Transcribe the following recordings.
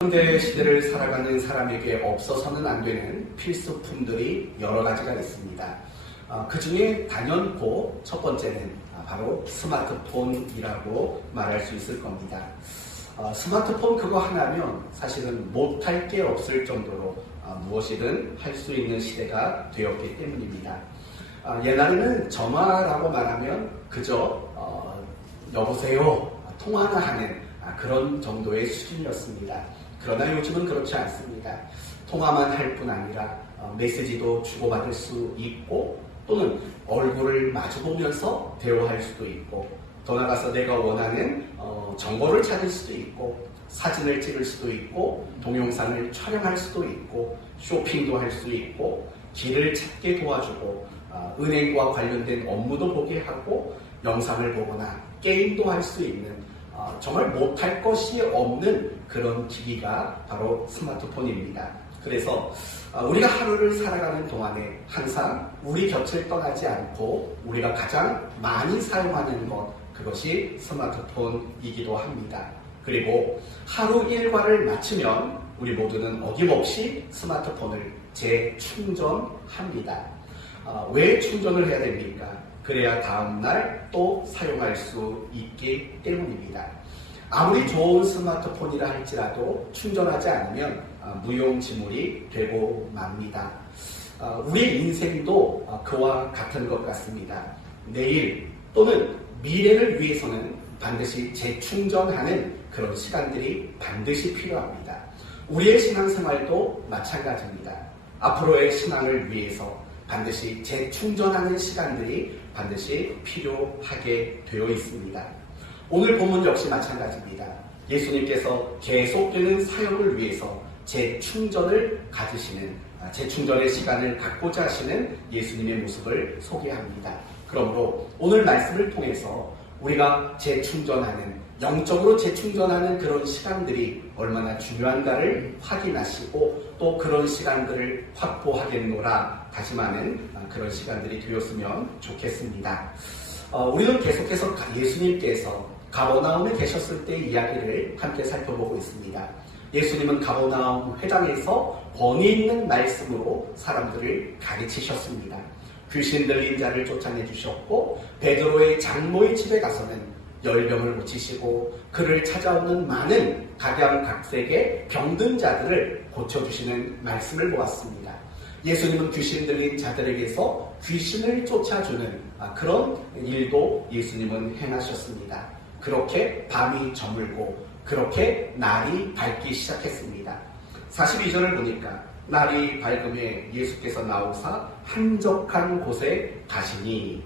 현대 시대를 살아가는 사람에게 없어서는 안 되는 필수품들이 여러 가지가 있습니다. 그 중에 단연코 첫 번째는 바로 스마트폰이라고 말할 수 있을 겁니다. 스마트폰 그거 하나면 사실은 못할 게 없을 정도로 무엇이든 할 수 있는 시대가 되었기 때문입니다. 옛날에는 전화라고 말하면 그저 여보세요 통화나 하는 그런 정도의 수준이었습니다. 그러나 요즘은 그렇지 않습니다. 통화만 할 뿐 아니라 메시지도 주고받을 수 있고 또는 얼굴을 마주보면서 대화할 수도 있고 더 나아가서 내가 원하는 정보를 찾을 수도 있고 사진을 찍을 수도 있고 동영상을 촬영할 수도 있고 쇼핑도 할 수 있고 길을 찾게 도와주고 은행과 관련된 업무도 보게 하고 영상을 보거나 게임도 할 수 있는 정말 못할 것이 없는 그런 기기가 바로 스마트폰입니다. 그래서 우리가 하루를 살아가는 동안에 항상 우리 곁을 떠나지 않고 우리가 가장 많이 사용하는 것, 그것이 스마트폰이기도 합니다. 그리고 하루 일과를 마치면 우리 모두는 어김없이 스마트폰을 재충전합니다. 왜 충전을 해야 됩니까? 그래야 다음날 또 사용할 수 있기 때문입니다. 아무리 좋은 스마트폰이라 할지라도 충전하지 않으면 무용지물이 되고 맙니다. 우리의 인생도 그와 같은 것 같습니다. 내일 또는 미래를 위해서는 반드시 재충전하는 그런 시간들이 반드시 필요합니다. 우리의 신앙생활도 마찬가지입니다. 앞으로의 신앙을 위해서 반드시 재충전하는 시간들이 반드시 필요하게 되어 있습니다. 오늘 본문 역시 마찬가지입니다. 예수님께서 계속되는 사역을 위해서 재충전을 가지시는, 재충전의 시간을 갖고자 하시는 예수님의 모습을 소개합니다. 그러므로 오늘 말씀을 통해서 우리가 재충전하는, 영적으로 재충전하는 그런 시간들이 얼마나 중요한가를 확인하시고 또 그런 시간들을 확보하겠노라 다짐하는 그런 시간들이 되었으면 좋겠습니다. 우리는 계속해서 예수님께서 가버나움에 계셨을 때의 이야기를 함께 살펴보고 있습니다. 예수님은 가버나움 회당에서 권위 있는 말씀으로 사람들을 가르치셨습니다. 귀신 들린 자를 쫓아내 주셨고 베드로의 장모의 집에 가서는 열병을 고치시고 그를 찾아오는 많은 각양각색의 병든 자들을 고쳐주시는 말씀을 보았습니다. 예수님은 귀신 들린 자들에게서 귀신을 쫓아주는 그런 일도 예수님은 행하셨습니다. 그렇게 밤이 저물고 그렇게 날이 밝기 시작했습니다. 42절을 보니까 날이 밝음에 예수께서 나오사 한적한 곳에 가시니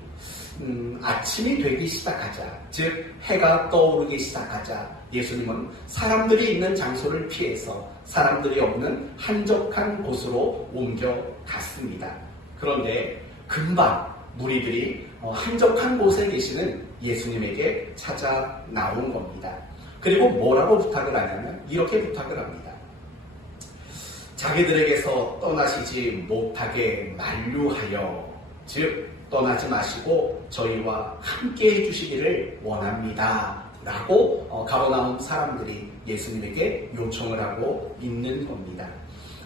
아침이 되기 시작하자, 즉 해가 떠오르기 시작하자 예수님은 사람들이 있는 장소를 피해서 사람들이 없는 한적한 곳으로 옮겨갔습니다. 그런데 금방 무리들이 한적한 곳에 계시는 예수님에게 찾아 나온 겁니다. 그리고 뭐라고 부탁을 하냐면 이렇게 부탁을 합니다. 자기들에게서 떠나시지 못하게 만류하여, 즉 떠나지 마시고 저희와 함께 해주시기를 원합니다 라고 가버나움 사람들이 예수님에게 요청을 하고 있는 겁니다.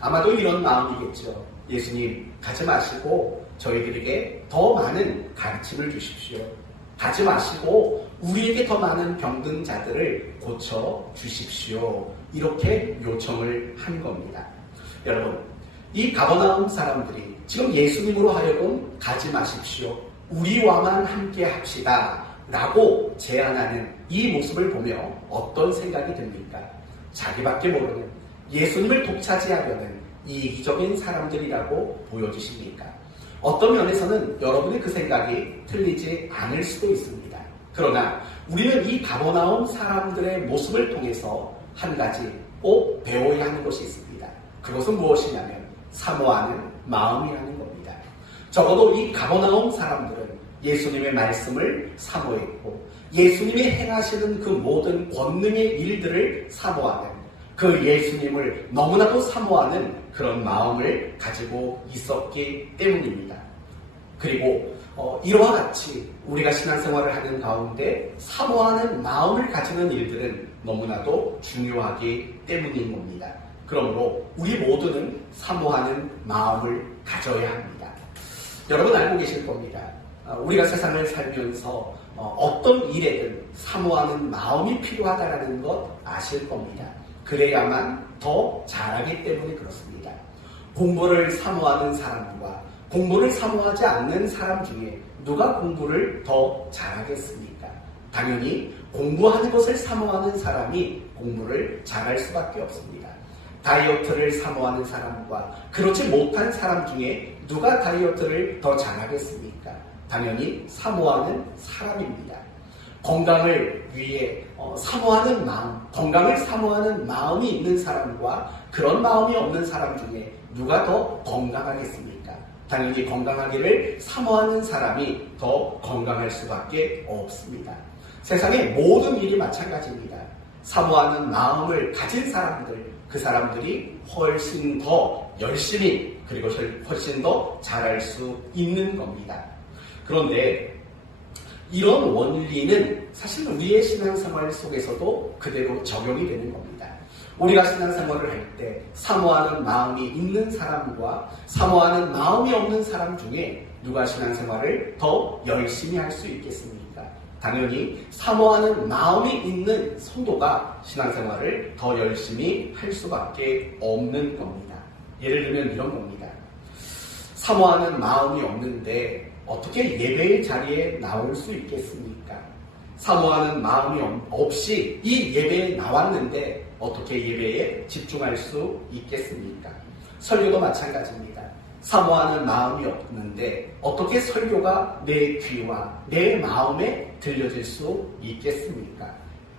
아마도 이런 마음이겠죠. 예수님 가지 마시고 저희들에게 더 많은 가르침을 주십시오. 가지 마시고 우리에게 더 많은 병든 자들을 고쳐 주십시오. 이렇게 요청을 한 겁니다. 여러분, 이 가버나움 사람들이 지금 예수님으로 하여금 가지 마십시오, 우리와만 함께 합시다 라고 제안하는 이 모습을 보며 어떤 생각이 듭니까? 자기밖에 모르는, 예수님을 독차지하려는 이기적인 사람들이라고 보여지십니까? 어떤 면에서는 여러분의 그 생각이 틀리지 않을 수도 있습니다. 그러나 우리는 이 가버나움 사람들의 모습을 통해서 한 가지 꼭 배워야 하는 것이 있습니다. 그것은 무엇이냐면 사모하는 마음이라는 겁니다. 적어도 이 가버나움 사람들은 예수님의 말씀을 사모했고 예수님이 행하시는 그 모든 권능의 일들을 사모하는, 그 예수님을 너무나도 사모하는 그런 마음을 가지고 있었기 때문입니다. 그리고 이와 같이 우리가 신앙생활을 하는 가운데 사모하는 마음을 가지는 일들은 너무나도 중요하기 때문인 겁니다. 그러므로 우리 모두는 사모하는 마음을 가져야 합니다. 여러분 알고 계실 겁니다. 우리가 세상을 살면서 어떤 일에든 사모하는 마음이 필요하다는 것 아실 겁니다. 그래야만 더 잘하기 때문에 그렇습니다. 공부를 사모하는 사람과 공부를 사모하지 않는 사람 중에 누가 공부를 더 잘하겠습니까? 당연히 공부하는 것을 사모하는 사람이 공부를 잘할 수밖에 없습니다. 다이어트를 사모하는 사람과 그렇지 못한 사람 중에 누가 다이어트를 더 잘하겠습니까? 당연히 사모하는 사람입니다. 건강을 위해 사모하는 마음, 건강을 사모하는 마음이 있는 사람과 그런 마음이 없는 사람 중에 누가 더 건강하겠습니까? 당연히 건강하기를 사모하는 사람이 더 건강할 수밖에 없습니다. 세상의 모든 일이 마찬가지입니다. 사모하는 마음을 가진 사람들, 그 사람들이 훨씬 더 열심히 그리고 훨씬 더 잘할 수 있는 겁니다. 그런데 이런 원리는 사실 우리의 신앙생활 속에서도 그대로 적용이 되는 겁니다. 우리가 신앙생활을 할 때 사모하는 마음이 있는 사람과 사모하는 마음이 없는 사람 중에 누가 신앙생활을 더 열심히 할 수 있겠습니까? 당연히 사모하는 마음이 있는 성도가 신앙생활을 더 열심히 할 수밖에 없는 겁니다. 예를 들면 이런 겁니다. 사모하는 마음이 없는데 어떻게 예배의 자리에 나올 수 있겠습니까? 사모하는 마음이 없이 이 예배에 나왔는데 어떻게 예배에 집중할 수 있겠습니까? 설교도 마찬가지입니다. 사모하는 마음이 없는데 어떻게 설교가 내 귀와 내 마음에 들려질 수 있겠습니까?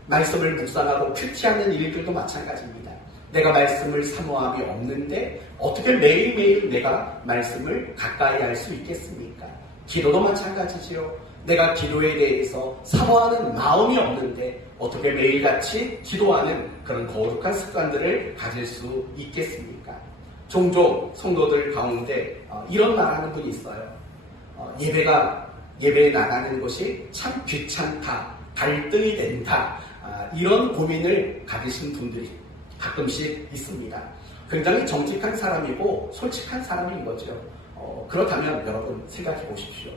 말씀을 묵상하고 큐티하는 일들도 마찬가지입니다. 내가 말씀을 사모함이 없는데 어떻게 매일매일 내가 말씀을 가까이 할 수 있겠습니까? 기도도 마찬가지지요. 내가 기도에 대해서 사모하는 마음이 없는데 어떻게 매일같이 기도하는 그런 거룩한 습관들을 가질 수 있겠습니까? 종종 성도들 가운데 이런 말하는 분이 있어요. 예배에 나가는 것이 참 귀찮다, 갈등이 된다, 이런 고민을 가지신 분들이 가끔씩 있습니다. 굉장히 정직한 사람이고 솔직한 사람인 거죠. 그렇다면 여러분 생각해 보십시오.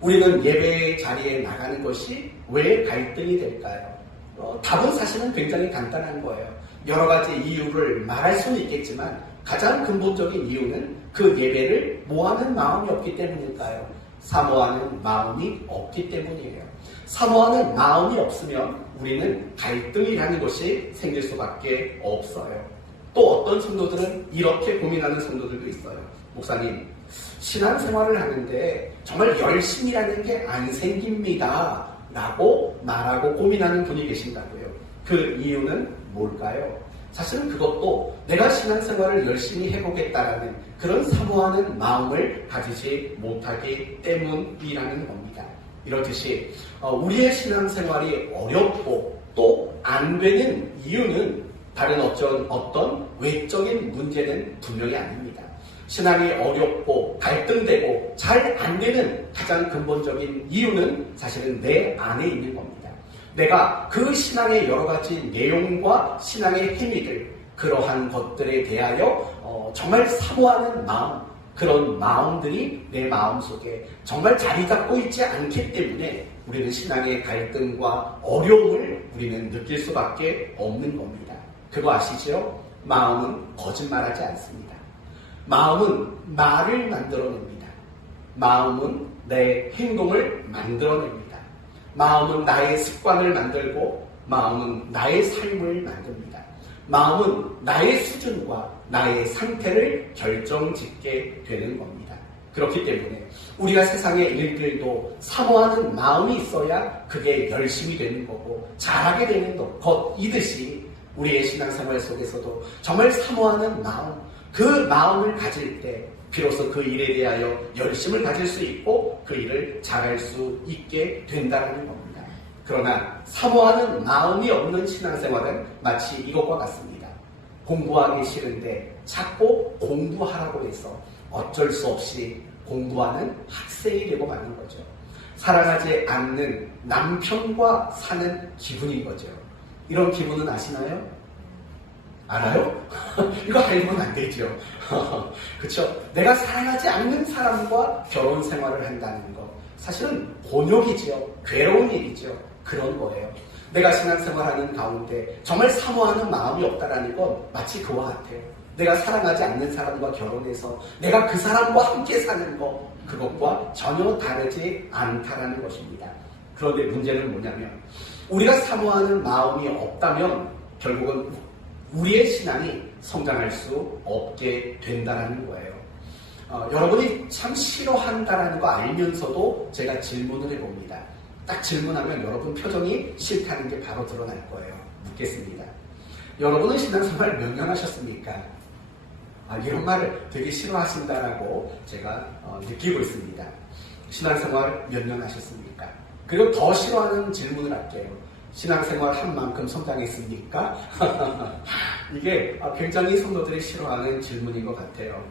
우리는 예배 자리에 나가는 것이 왜 갈등이 될까요? 답은 사실은 굉장히 간단한 거예요. 여러 가지 이유를 말할 수는 있겠지만 가장 근본적인 이유는 그 예배를 모하는 마음이 없기 때문일까요? 사모하는 마음이 없기 때문이에요. 사모하는 마음이 없으면 우리는 갈등이라는 것이 생길 수밖에 없어요. 또 어떤 성도들은 이렇게 고민하는 성도들도 있어요. 목사님, 신앙생활을 하는데 정말 열심히라는 게 안 생깁니다 라고 말하고 고민하는 분이 계신다고요. 그 이유는 뭘까요? 사실은 그것도 내가 신앙생활을 열심히 해보겠다라는 그런 사모하는 마음을 가지지 못하기 때문이라는 겁니다. 이렇듯이 우리의 신앙생활이 어렵고 또 안 되는 이유는 다른 어떤 외적인 문제는 분명히 아닙니다. 신앙이 어렵고 갈등되고 잘 안 되는 가장 근본적인 이유는 사실은 내 안에 있는 겁니다. 내가 그 신앙의 여러 가지 내용과 신앙의 행위들, 그러한 것들에 대하여 정말 사모하는 마음, 그런 마음들이 내 마음속에 정말 자리 잡고 있지 않기 때문에 우리는 신앙의 갈등과 어려움을 우리는 느낄 수밖에 없는 겁니다. 그거 아시죠? 마음은 거짓말하지 않습니다. 마음은 말을 만들어냅니다. 마음은 내 행동을 만들어냅니다. 마음은 나의 습관을 만들고 마음은 나의 삶을 만듭니다. 마음은 나의 수준과 나의 상태를 결정짓게 되는 겁니다. 그렇기 때문에 우리가 세상의 일들도 사모하는 마음이 있어야 그게 열심히 되는 거고 잘하게 되는 것이듯이 우리의 신앙생활 속에서도 정말 사모하는 마음, 그 마음을 가질 때 비로소 그 일에 대하여 열심을 가질 수 있고 그 일을 잘할 수 있게 된다는 겁니다. 그러나 사모하는 마음이 없는 신앙생활은 마치 이것과 같습니다. 공부하기 싫은데 자꾸 공부하라고 해서 어쩔 수 없이 공부하는 학생이 되고 마는 거죠. 사랑하지 않는 남편과 사는 기분인 거죠. 이런 기분은 아시나요? 알아요? 이거 알면 안 되죠. 그렇죠? 내가 사랑하지 않는 사람과 결혼 생활을 한다는 거 사실은 곤욕이지요. 괴로운 일이죠. 그런 거예요. 내가 신앙생활하는 가운데 정말 사모하는 마음이 없다라는 건 마치 그와 같아요. 내가 사랑하지 않는 사람과 결혼해서 내가 그 사람과 함께 사는 거 그것과 전혀 다르지 않다라는 것입니다. 그런데 문제는 뭐냐면 우리가 사모하는 마음이 없다면 결국은 우리의 신앙이 성장할 수 없게 된다는 거예요. 여러분이 참 싫어한다라는 거 알면서도 제가 질문을 해봅니다. 딱 질문하면 여러분 표정이 싫다는 게 바로 드러날 거예요. 묻겠습니다. 여러분은 신앙생활 몇 년 하셨습니까? 이런 말을 되게 싫어하신다라고 제가 느끼고 있습니다. 신앙생활 몇 년 하셨습니까? 그리고 더 싫어하는 질문을 할게요. 신앙생활 한 만큼 성장했습니까? 이게 굉장히 성도들이 싫어하는 질문인 것 같아요.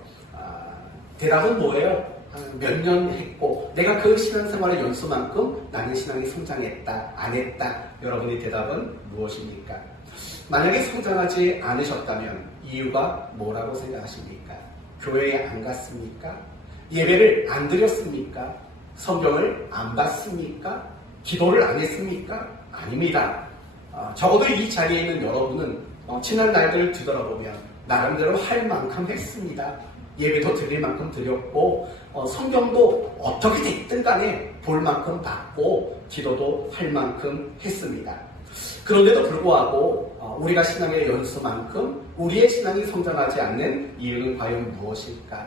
대답은 뭐예요? 몇 년 했고 내가 그 신앙생활의 연수만큼 나는 신앙이 성장했다, 안 했다. 여러분의 대답은 무엇입니까? 만약에 성장하지 않으셨다면 이유가 뭐라고 생각하십니까? 교회에 안 갔습니까? 예배를 안 드렸습니까? 성경을 안 봤습니까? 기도를 안 했습니까? 아닙니다. 적어도 이 자리에 있는 여러분은 지난 날들을 뒤돌아보면 나름대로 할 만큼 했습니다. 예배도 드릴 만큼 드렸고 성경도 어떻게 됐든 간에 볼 만큼 봤고 기도도 할 만큼 했습니다. 그런데도 불구하고 우리가 신앙의 연수만큼 우리의 신앙이 성장하지 않는 이유는 과연 무엇일까?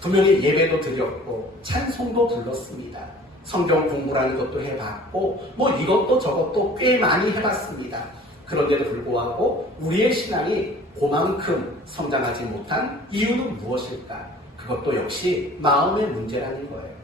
분명히 예배도 드렸고 찬송도 불렀습니다. 성경 공부라는 것도 해봤고 이것도 저것도 꽤 많이 해봤습니다. 그런데도 불구하고 우리의 신앙이 그만큼 성장하지 못한 이유는 무엇일까? 그것도 역시 마음의 문제라는 거예요.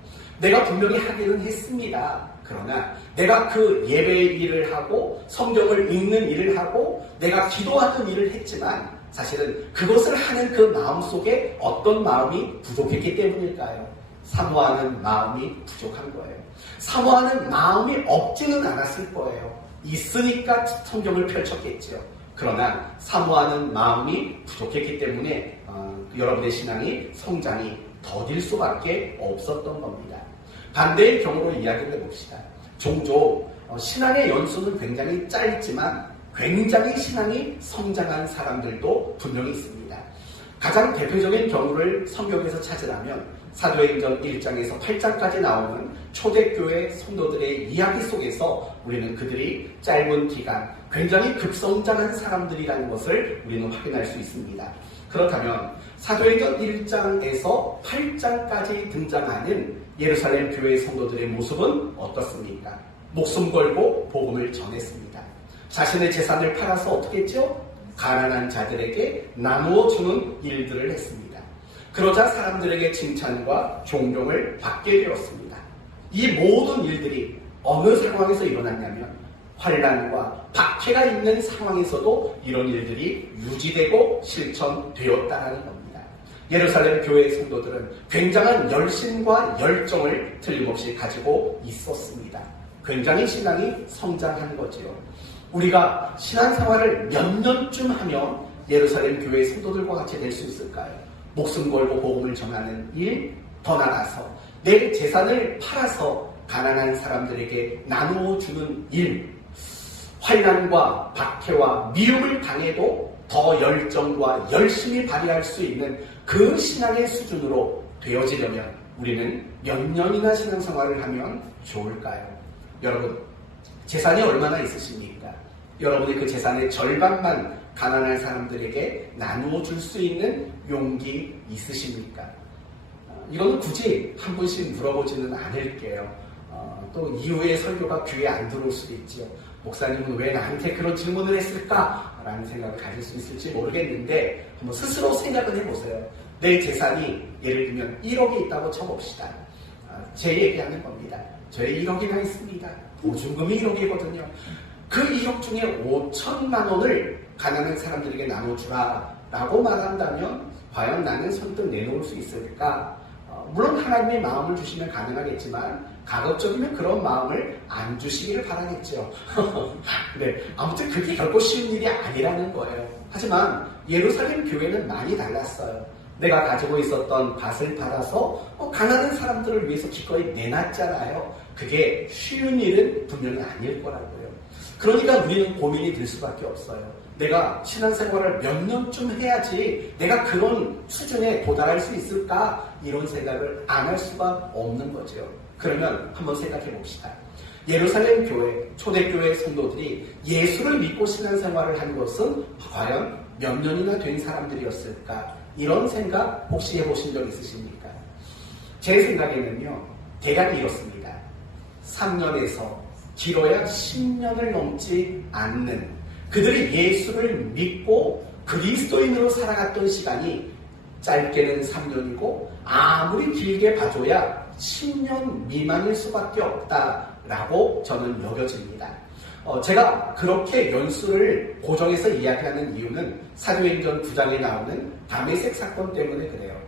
내가 분명히 하기는 했습니다. 그러나 내가 그 예배의 일을 하고 성경을 읽는 일을 하고 내가 기도하는 일을 했지만 사실은 그것을 하는 그 마음 속에 어떤 마음이 부족했기 때문일까요? 사모하는 마음이 부족한 거예요. 사모하는 마음이 없지는 않았을 거예요. 있으니까 성경을 펼쳤겠죠. 그러나 사모하는 마음이 부족했기 때문에 여러분의 신앙이 성장이 더딜 수밖에 없었던 겁니다. 반대의 경우로 이야기를 해봅시다. 종종 신앙의 연수는 굉장히 짧지만 굉장히 신앙이 성장한 사람들도 분명히 있습니다. 가장 대표적인 경우를 성경에서 찾으라면 사도행전 1장에서 8장까지 나오는 초대교회 성도들의 이야기 속에서 우리는 그들이 짧은 기간 굉장히 급성장한 사람들이라는 것을 우리는 확인할 수 있습니다. 그렇다면 사도행전 1장에서 8장까지 등장하는 예루살렘 교회 성도들의 모습은 어떻습니까? 목숨 걸고 복음을 전했습니다. 자신의 재산을 팔아서 어떻게 했죠? 가난한 자들에게 나누어 주는 일들을 했습니다. 그러자 사람들에게 칭찬과 존경을 받게 되었습니다. 이 모든 일들이 어느 상황에서 일어났냐면 환난과 박해가 있는 상황에서도 이런 일들이 유지되고 실천되었다는 겁니다. 예루살렘 교회 성도들은 굉장한 열심과 열정을 틀림없이 가지고 있었습니다. 굉장히 신앙이 성장한 거지요. 우리가 신앙생활을 몇 년쯤 하면 예루살렘 교회 성도들과 같이 될 수 있을까요? 목숨 걸고 복음을 전하는 일, 더 나아가서 내 재산을 팔아서 가난한 사람들에게 나누어 주는 일, 환난과 박해와 미움을 당해도 더 열정과 열심히 발휘할 수 있는 그 신앙의 수준으로 되어지려면 우리는 몇 년이나 신앙생활을 하면 좋을까요? 여러분, 재산이 얼마나 있으십니까? 여러분이 그 재산의 절반만 가난한 사람들에게 나누어 줄 수 있는 용기 있으십니까? 이거는 굳이 한 분씩 물어보지는 않을게요. 또 이후에 설교가 귀에 안 들어올 수도 있죠. 목사님은 왜 나한테 그런 질문을 했을까? 라는 생각을 가질 수 있을지 모르겠는데 한번 스스로 생각을 해보세요. 내 재산이 예를 들면 1억이 있다고 쳐봅시다. 제 얘기하는 겁니다. 저의 1억이나 있습니다. 보증금이 1억이거든요. 그 1억 중에 5천만 원을 가난한 사람들에게 나눠주라 라고 말한다면 과연 나는 선뜻 내놓을 수 있을까? 물론 하나님의 마음을 주시면 가능하겠지만 가급적이면 그런 마음을 안 주시기를 바라겠죠. 네, 아무튼 그게 결코 쉬운 일이 아니라는 거예요. 하지만 예루살렘 교회는 많이 달랐어요. 내가 가지고 있었던 밭을 팔아서 가난한 사람들을 위해서 기꺼이 내놨잖아요. 그게 쉬운 일은 분명히 아닐 거라고요. 그러니까 우리는 고민이 들 수밖에 없어요. 내가 신앙생활을 몇 년쯤 해야지 내가 그런 수준에 도달할 수 있을까? 이런 생각을 안 할 수가 없는 거죠. 그러면 한번 생각해 봅시다. 예루살렘 교회, 초대교회 성도들이 예수를 믿고 신앙생활을 한 것은 과연 몇 년이나 된 사람들이었을까? 이런 생각 혹시 해보신 적 있으십니까? 제 생각에는요, 대략 이렇습니다. 3년에서 길어야 10년을 넘지 않는 그들이 예수를 믿고 그리스도인으로 살아갔던 시간이 짧게는 3년이고 아무리 길게 봐줘야 10년 미만일 수밖에 없다라고 저는 여겨집니다. 제가 그렇게 연수를 고정해서 이야기하는 이유는 사도행전 9장에 나오는 다메섹 사건 때문에 그래요.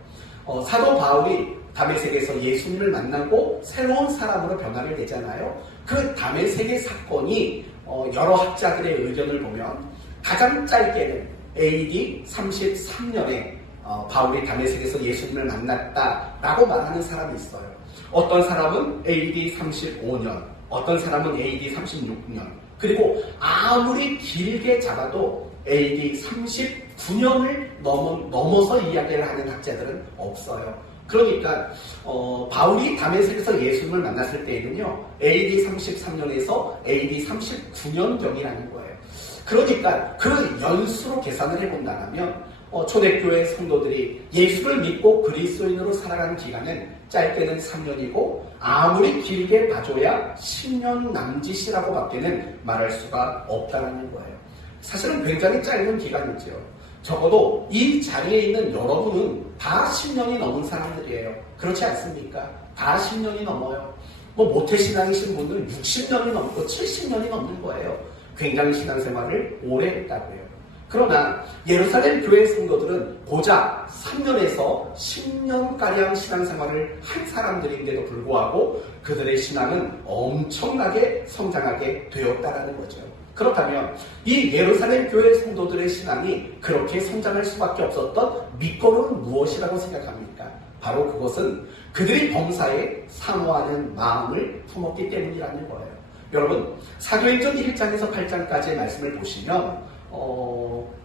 사도 바울이 다메섹에서 예수님을 만나고 새로운 사람으로 변화를 내잖아요. 그 다메섹의 사건이 여러 학자들의 의견을 보면 가장 짧게는 AD 33년에 바울이 다메섹에서 예수님을 만났다라고 말하는 사람이 있어요. 어떤 사람은 AD 35년, 어떤 사람은 AD 36년, 그리고 아무리 길게 잡아도 AD 39년을 넘어서 이야기를 하는 학자들은 없어요. 그러니까 바울이 다메섹에서 예수님을 만났을 때에는요, AD 33년에서 AD 39년경이라는 거예요. 그러니까 그 연수로 계산을 해본다면 초대교회 성도들이 예수를 믿고 그리스도인으로 살아가는 기간은 짧게는 3년이고 아무리 길게 봐줘야 10년 남짓이라고 밖에는 말할 수가 없다는 거예요. 사실은 굉장히 짧은 기간이죠. 적어도 이 자리에 있는 여러분은 다 10년이 넘은 사람들이에요. 그렇지 않습니까? 다 10년이 넘어요. 모태신앙이신 분들은 60년이 넘고 70년이 넘는 거예요. 굉장히 신앙생활을 오래 했다고요. 그러나 예루살렘 교회 성도들은 고작 3년에서 10년가량 신앙생활을 한 사람들인데도 불구하고 그들의 신앙은 엄청나게 성장하게 되었다는 거죠. 그렇다면 이 예루살렘 교회 성도들의 신앙이 그렇게 성장할 수밖에 없었던 밑거름은 무엇이라고 생각합니까? 바로 그것은 그들이 범사에 사모하는 마음을 품었기 때문이라는 거예요. 여러분, 사도행전 1장에서 8장까지의 말씀을 보시면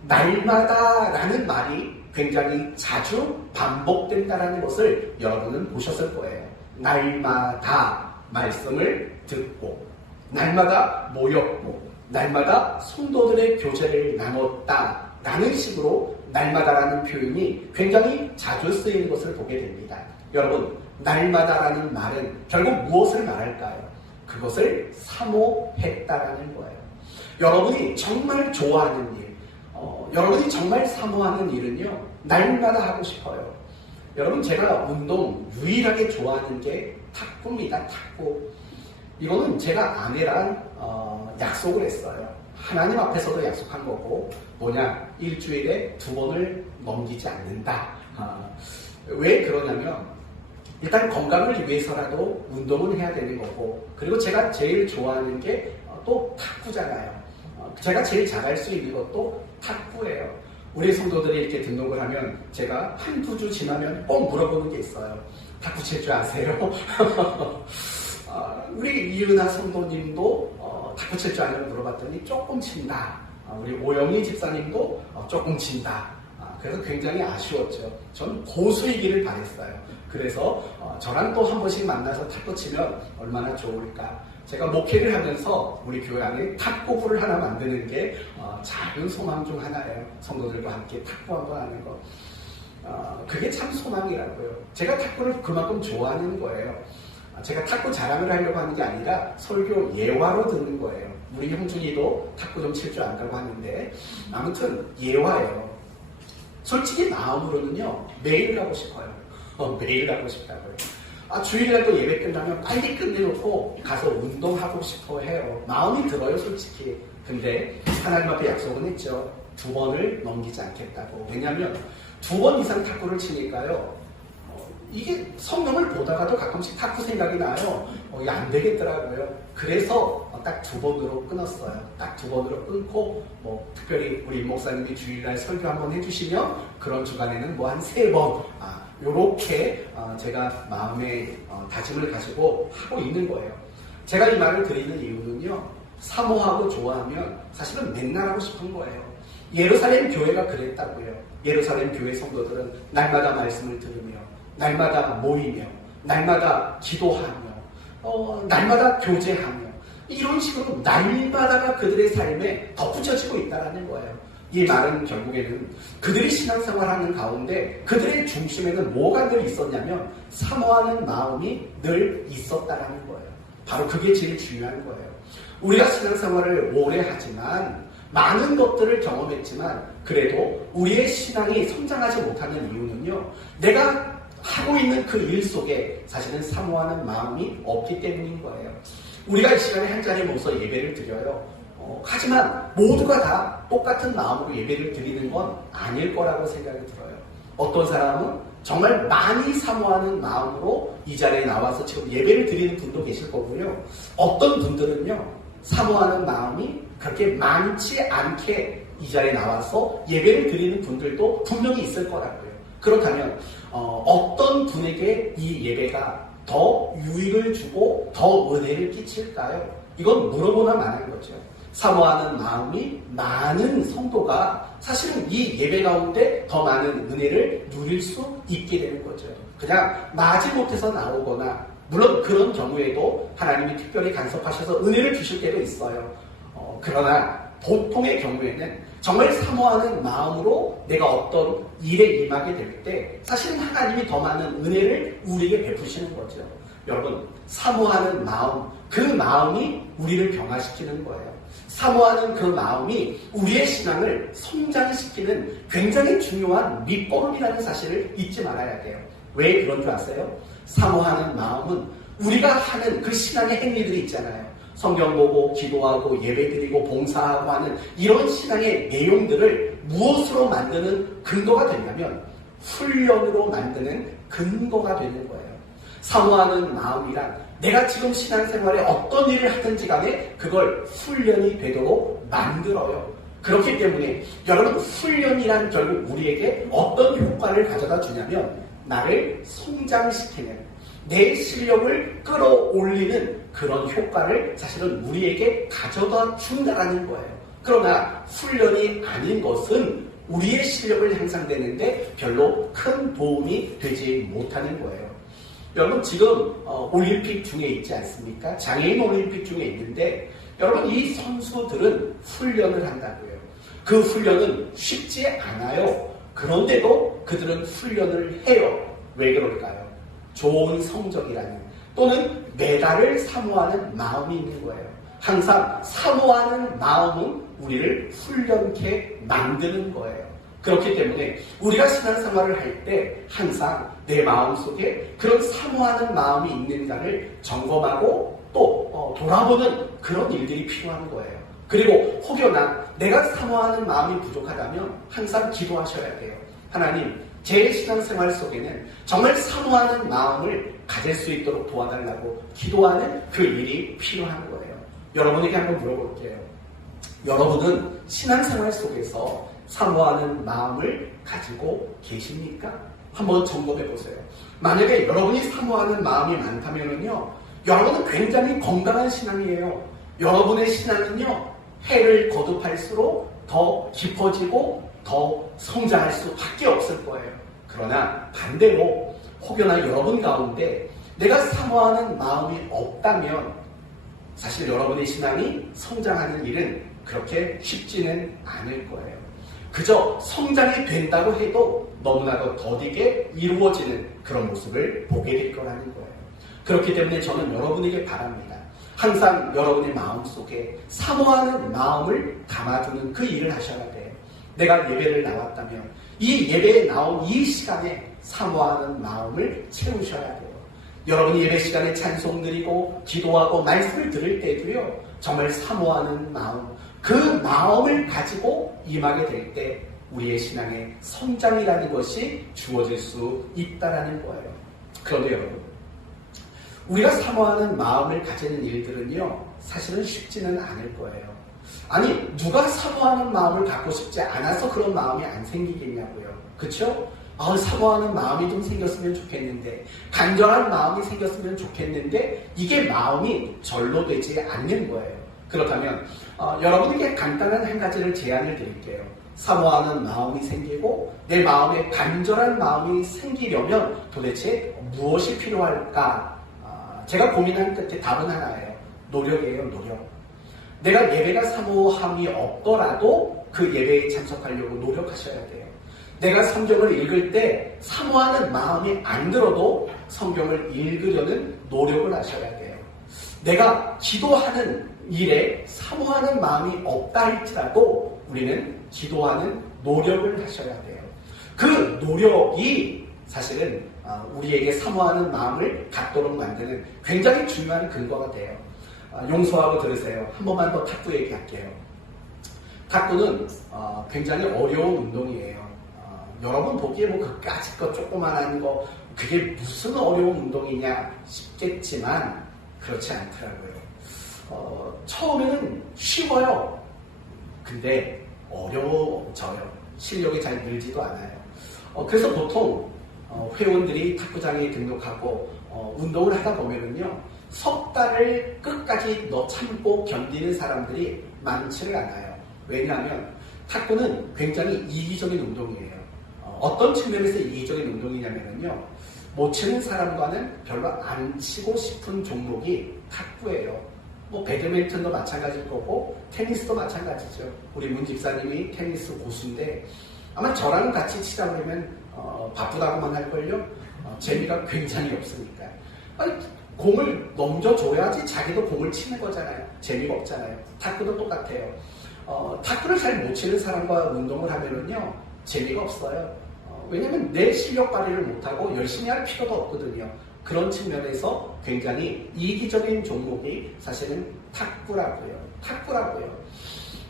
날마다라는 말이 굉장히 자주 반복된다는 것을 여러분은 보셨을 거예요. 날마다 말씀을 듣고, 날마다 모였고, 날마다 성도들의 교제를 나눴다라는 식으로 날마다라는 표현이 굉장히 자주 쓰이는 것을 보게 됩니다. 여러분, 날마다라는 말은 결국 무엇을 말할까요? 그것을 사모했다라는 거예요. 여러분이 정말 좋아하는 일, 여러분이 정말 사모하는 일은요, 날마다 하고 싶어요. 여러분, 제가 운동 유일하게 좋아하는 게 탁구입니다. 탁구. 이거는 제가 아내랑 약속을 했어요. 하나님 앞에서도 약속한 거고, 뭐냐, 일주일에 2번을 넘기지 않는다. 왜 그러냐면 일단 건강을 위해서라도 운동은 해야 되는 거고, 그리고 제가 제일 좋아하는 게 또 탁구잖아요. 제가 제일 잘할 수 있는 것도 탁구예요. 우리 성도들이 이렇게 등록을 하면 제가 한두 주 지나면 꼭 물어보는 게 있어요. 탁구 칠 줄 아세요? 우리 이은하 성도님도 탁구 칠 줄 아냐고 물어봤더니 조금 친다. 우리 오영희 집사님도 조금 친다. 그래서 굉장히 아쉬웠죠. 전 고수이기를 바랬어요. 그래서 저랑 또 한 번씩 만나서 탁구 치면 얼마나 좋을까. 제가 목회를 하면서 우리 교회 안에 탁구부를 하나 만드는 게 작은 소망 중 하나예요. 성도들과 함께 탁구 한번 하는 거. 그게 참 소망이라고요. 제가 탁구를 그만큼 좋아하는 거예요. 제가 탁구 자랑을 하려고 하는 게 아니라 설교 예화로 듣는 거예요. 우리 형준이도 탁구 좀 칠 줄 안다고 하는데 아무튼 예화예요. 솔직히 마음으로는요, 매일 가고 싶어요. 매일 가고 싶다고요. 주일날도 예배 끝나면 빨리 끝내놓고 가서 운동하고 싶어 해요. 마음이 들어요, 솔직히. 근데 하나님 앞에 약속은 했죠. 2번을 넘기지 않겠다고. 왜냐하면 2번 이상 탁구를 치니까요, 이게 성경을 보다가도 가끔씩 탁구 생각이 나요. 이게 안 되겠더라고요. 그래서 딱 2번으로 끊었어요. 딱 2번으로 끊고 뭐 특별히 우리 임 목사님이 주일날 설교 한번 해주시면 그런 주간에는 뭐 한 3번 요렇게 제가 마음의 다짐을 가지고 하고 있는 거예요. 제가 이 말을 드리는 이유는요, 사모하고 좋아하면 사실은 맨날 하고 싶은 거예요. 예루살렘 교회가 그랬다고요. 예루살렘 교회 성도들은 날마다 말씀을 들으며 날마다 모이며 날마다 기도하며 날마다 교제하며 이런 식으로 날마다가 그들의 삶에 덧붙여지고 있다는 거예요. 이 말은 결국에는 그들이 신앙생활하는 가운데 그들의 중심에는 뭐가 늘 있었냐면 사모하는 마음이 늘 있었다라는 거예요. 바로 그게 제일 중요한 거예요. 우리가 신앙생활을 오래 하지만 많은 것들을 경험했지만 그래도 우리의 신앙이 성장하지 못하는 이유는요, 내가 하고 있는 그 일 속에 사실은 사모하는 마음이 없기 때문인 거예요. 우리가 이 시간에 한 자리에 모여서 예배를 드려요. 하지만 모두가 다 똑같은 마음으로 예배를 드리는 건 아닐 거라고 생각이 들어요. 어떤 사람은 정말 많이 사모하는 마음으로 이 자리에 나와서 지금 예배를 드리는 분도 계실 거고요. 어떤 분들은요, 사모하는 마음이 그렇게 많지 않게 이 자리에 나와서 예배를 드리는 분들도 분명히 있을 거라고요. 그렇다면 어떤 분에게 이 예배가 더 유익을 주고 더 은혜를 끼칠까요? 이건 물어보나 마는 거죠. 사모하는 마음이 많은 성도가 사실은 이 예배 가운데 더 많은 은혜를 누릴 수 있게 되는 거죠. 그냥 마지못해서 나오거나, 물론 그런 경우에도 하나님이 특별히 간섭하셔서 은혜를 주실 때도 있어요. 그러나 보통의 경우에는 정말 사모하는 마음으로 내가 어떤 일에 임하게 될 때 사실은 하나님이 더 많은 은혜를 우리에게 베푸시는 거죠. 여러분, 사모하는 마음, 그 마음이 우리를 변화시키는 거예요. 사모하는 그 마음이 우리의 신앙을 성장시키는 굉장히 중요한 밑거름이라는 사실을 잊지 말아야 돼요. 왜 그런 줄 아세요? 사모하는 마음은 우리가 하는 그 신앙의 행위들이 있잖아요. 성경 보고 기도하고 예배드리고 봉사하고 하는 이런 신앙의 내용들을 무엇으로 만드는 근거가 되냐면 훈련으로 만드는 근거가 되는 거예요. 사모하는 마음이란 내가 지금 신앙생활에 어떤 일을 하든지 간에 그걸 훈련이 되도록 만들어요. 그렇기 때문에 여러분, 훈련이란 결국 우리에게 어떤 효과를 가져다 주냐면 나를 성장시키는, 내 실력을 끌어올리는 그런 효과를 사실은 우리에게 가져다 준다라는 거예요. 그러나 훈련이 아닌 것은 우리의 실력을 향상되는데 별로 큰 도움이 되지 못하는 거예요. 여러분, 지금 올림픽 중에 있지 않습니까? 장애인 올림픽 중에 있는데 여러분, 이 선수들은 훈련을 한다고요. 그 훈련은 쉽지 않아요. 그런데도 그들은 훈련을 해요. 왜 그럴까요? 좋은 성적이라는, 또는 메달을 사모하는 마음이 있는 거예요. 항상 사모하는 마음은 우리를 훈련케 만드는 거예요. 그렇기 때문에 우리가 신앙생활을 할 때 항상 내 마음속에 그런 사모하는 마음이 있는가를 점검하고 또 돌아보는 그런 일들이 필요한 거예요. 그리고 혹여나 내가 사모하는 마음이 부족하다면 항상 기도하셔야 돼요. 하나님, 제 신앙생활 속에는 정말 사모하는 마음을 가질 수 있도록 도와달라고 기도하는 그 일이 필요한 거예요. 여러분에게 한번 물어볼게요. 여러분은 신앙생활 속에서 사모하는 마음을 가지고 계십니까? 한번 점검해 보세요. 만약에 여러분이 사모하는 마음이 많다면요, 여러분은 굉장히 건강한 신앙이에요. 여러분의 신앙은요, 해를 거듭할수록 더 깊어지고 더 성장할 수밖에 없을 거예요. 그러나 반대로 혹여나 여러분 가운데 내가 사모하는 마음이 없다면 사실 여러분의 신앙이 성장하는 일은 그렇게 쉽지는 않을 거예요. 그저 성장이 된다고 해도 너무나도 더디게 이루어지는 그런 모습을 보게 될 거라는 거예요. 그렇기 때문에 저는 여러분에게 바랍니다. 항상 여러분의 마음속에 사모하는 마음을 담아두는 그 일을 하셔야 돼요. 내가 예배를 나왔다면 이 예배에 나온 이 시간에 사모하는 마음을 채우셔야 돼요. 여러분이 예배 시간에 찬송 드리고 기도하고 말씀을 들을 때도요, 정말 사모하는 마음, 그 마음을 가지고 임하게 될 때 우리의 신앙의 성장이라는 것이 주어질 수 있다라는 거예요. 그런데 여러분, 우리가 사모하는 마음을 가지는 일들은요, 사실은 쉽지는 않을 거예요. 아니, 누가 사모하는 마음을 갖고 싶지 않아서 그런 마음이 안 생기겠냐고요. 그쵸? 사모하는 마음이 좀 생겼으면 좋겠는데, 간절한 마음이 생겼으면 좋겠는데, 이게 마음이 절로 되지 않는 거예요. 그렇다면 여러분에게 간단한 한 가지를 제안을 드릴게요. 사모하는 마음이 생기고 내 마음에 간절한 마음이 생기려면 도대체 무엇이 필요할까? 제가 고민한 끝에 답은 하나예요. 노력이에요, 노력. 내가 예배가 사모함이 없더라도 그 예배에 참석하려고 노력하셔야 돼요. 내가 성경을 읽을 때 사모하는 마음이 안 들어도 성경을 읽으려는 노력을 하셔야 돼요. 내가 기도하는 일에 사모하는 마음이 없다 할지라도 우리는 기도하는 노력을 하셔야 돼요. 그 노력이 사실은 우리에게 사모하는 마음을 갖도록 만드는 굉장히 중요한 근거가 돼요. 용서하고 들으세요. 한 번만 더 탁구 얘기할게요. 탁구는 굉장히 어려운 운동이에요. 여러분 보기에 뭐 그까짓 거 조그만한 거 그게 무슨 어려운 운동이냐 싶겠지만 그렇지 않더라고요. 처음에는 쉬워요. 근데 어려워져요. 실력이 잘 늘지도 않아요. 그래서 보통 회원들이 탁구장에 등록하고 운동을 하다 보면은요, 석 달을 끝까지 참고 견디는 사람들이 많지를 않아요. 왜냐하면 탁구는 굉장히 이기적인 운동이에요. 어떤 측면에서 이기적인 운동이냐면요, 못 치는 사람과는 별로 안 치고 싶은 종목이 탁구예요. 배드민턴도 마찬가지일 거고 테니스도 마찬가지죠. 우리 문 집사님이 테니스 고수인데 아마 저랑 같이 치다 보면 바쁘다고만 할걸요. 재미가 굉장히 없으니까. 공을 넘겨줘야지 자기도 공을 치는 거잖아요. 재미가 없잖아요. 탁구도 똑같아요. 탁구를 잘 못 치는 사람과 운동을 하면은요, 재미가 없어요. 왜냐면 내 실력 발휘를 못하고 열심히 할 필요도 없거든요. 그런 측면에서 굉장히 이기적인 종목이 사실은 탁구라고요.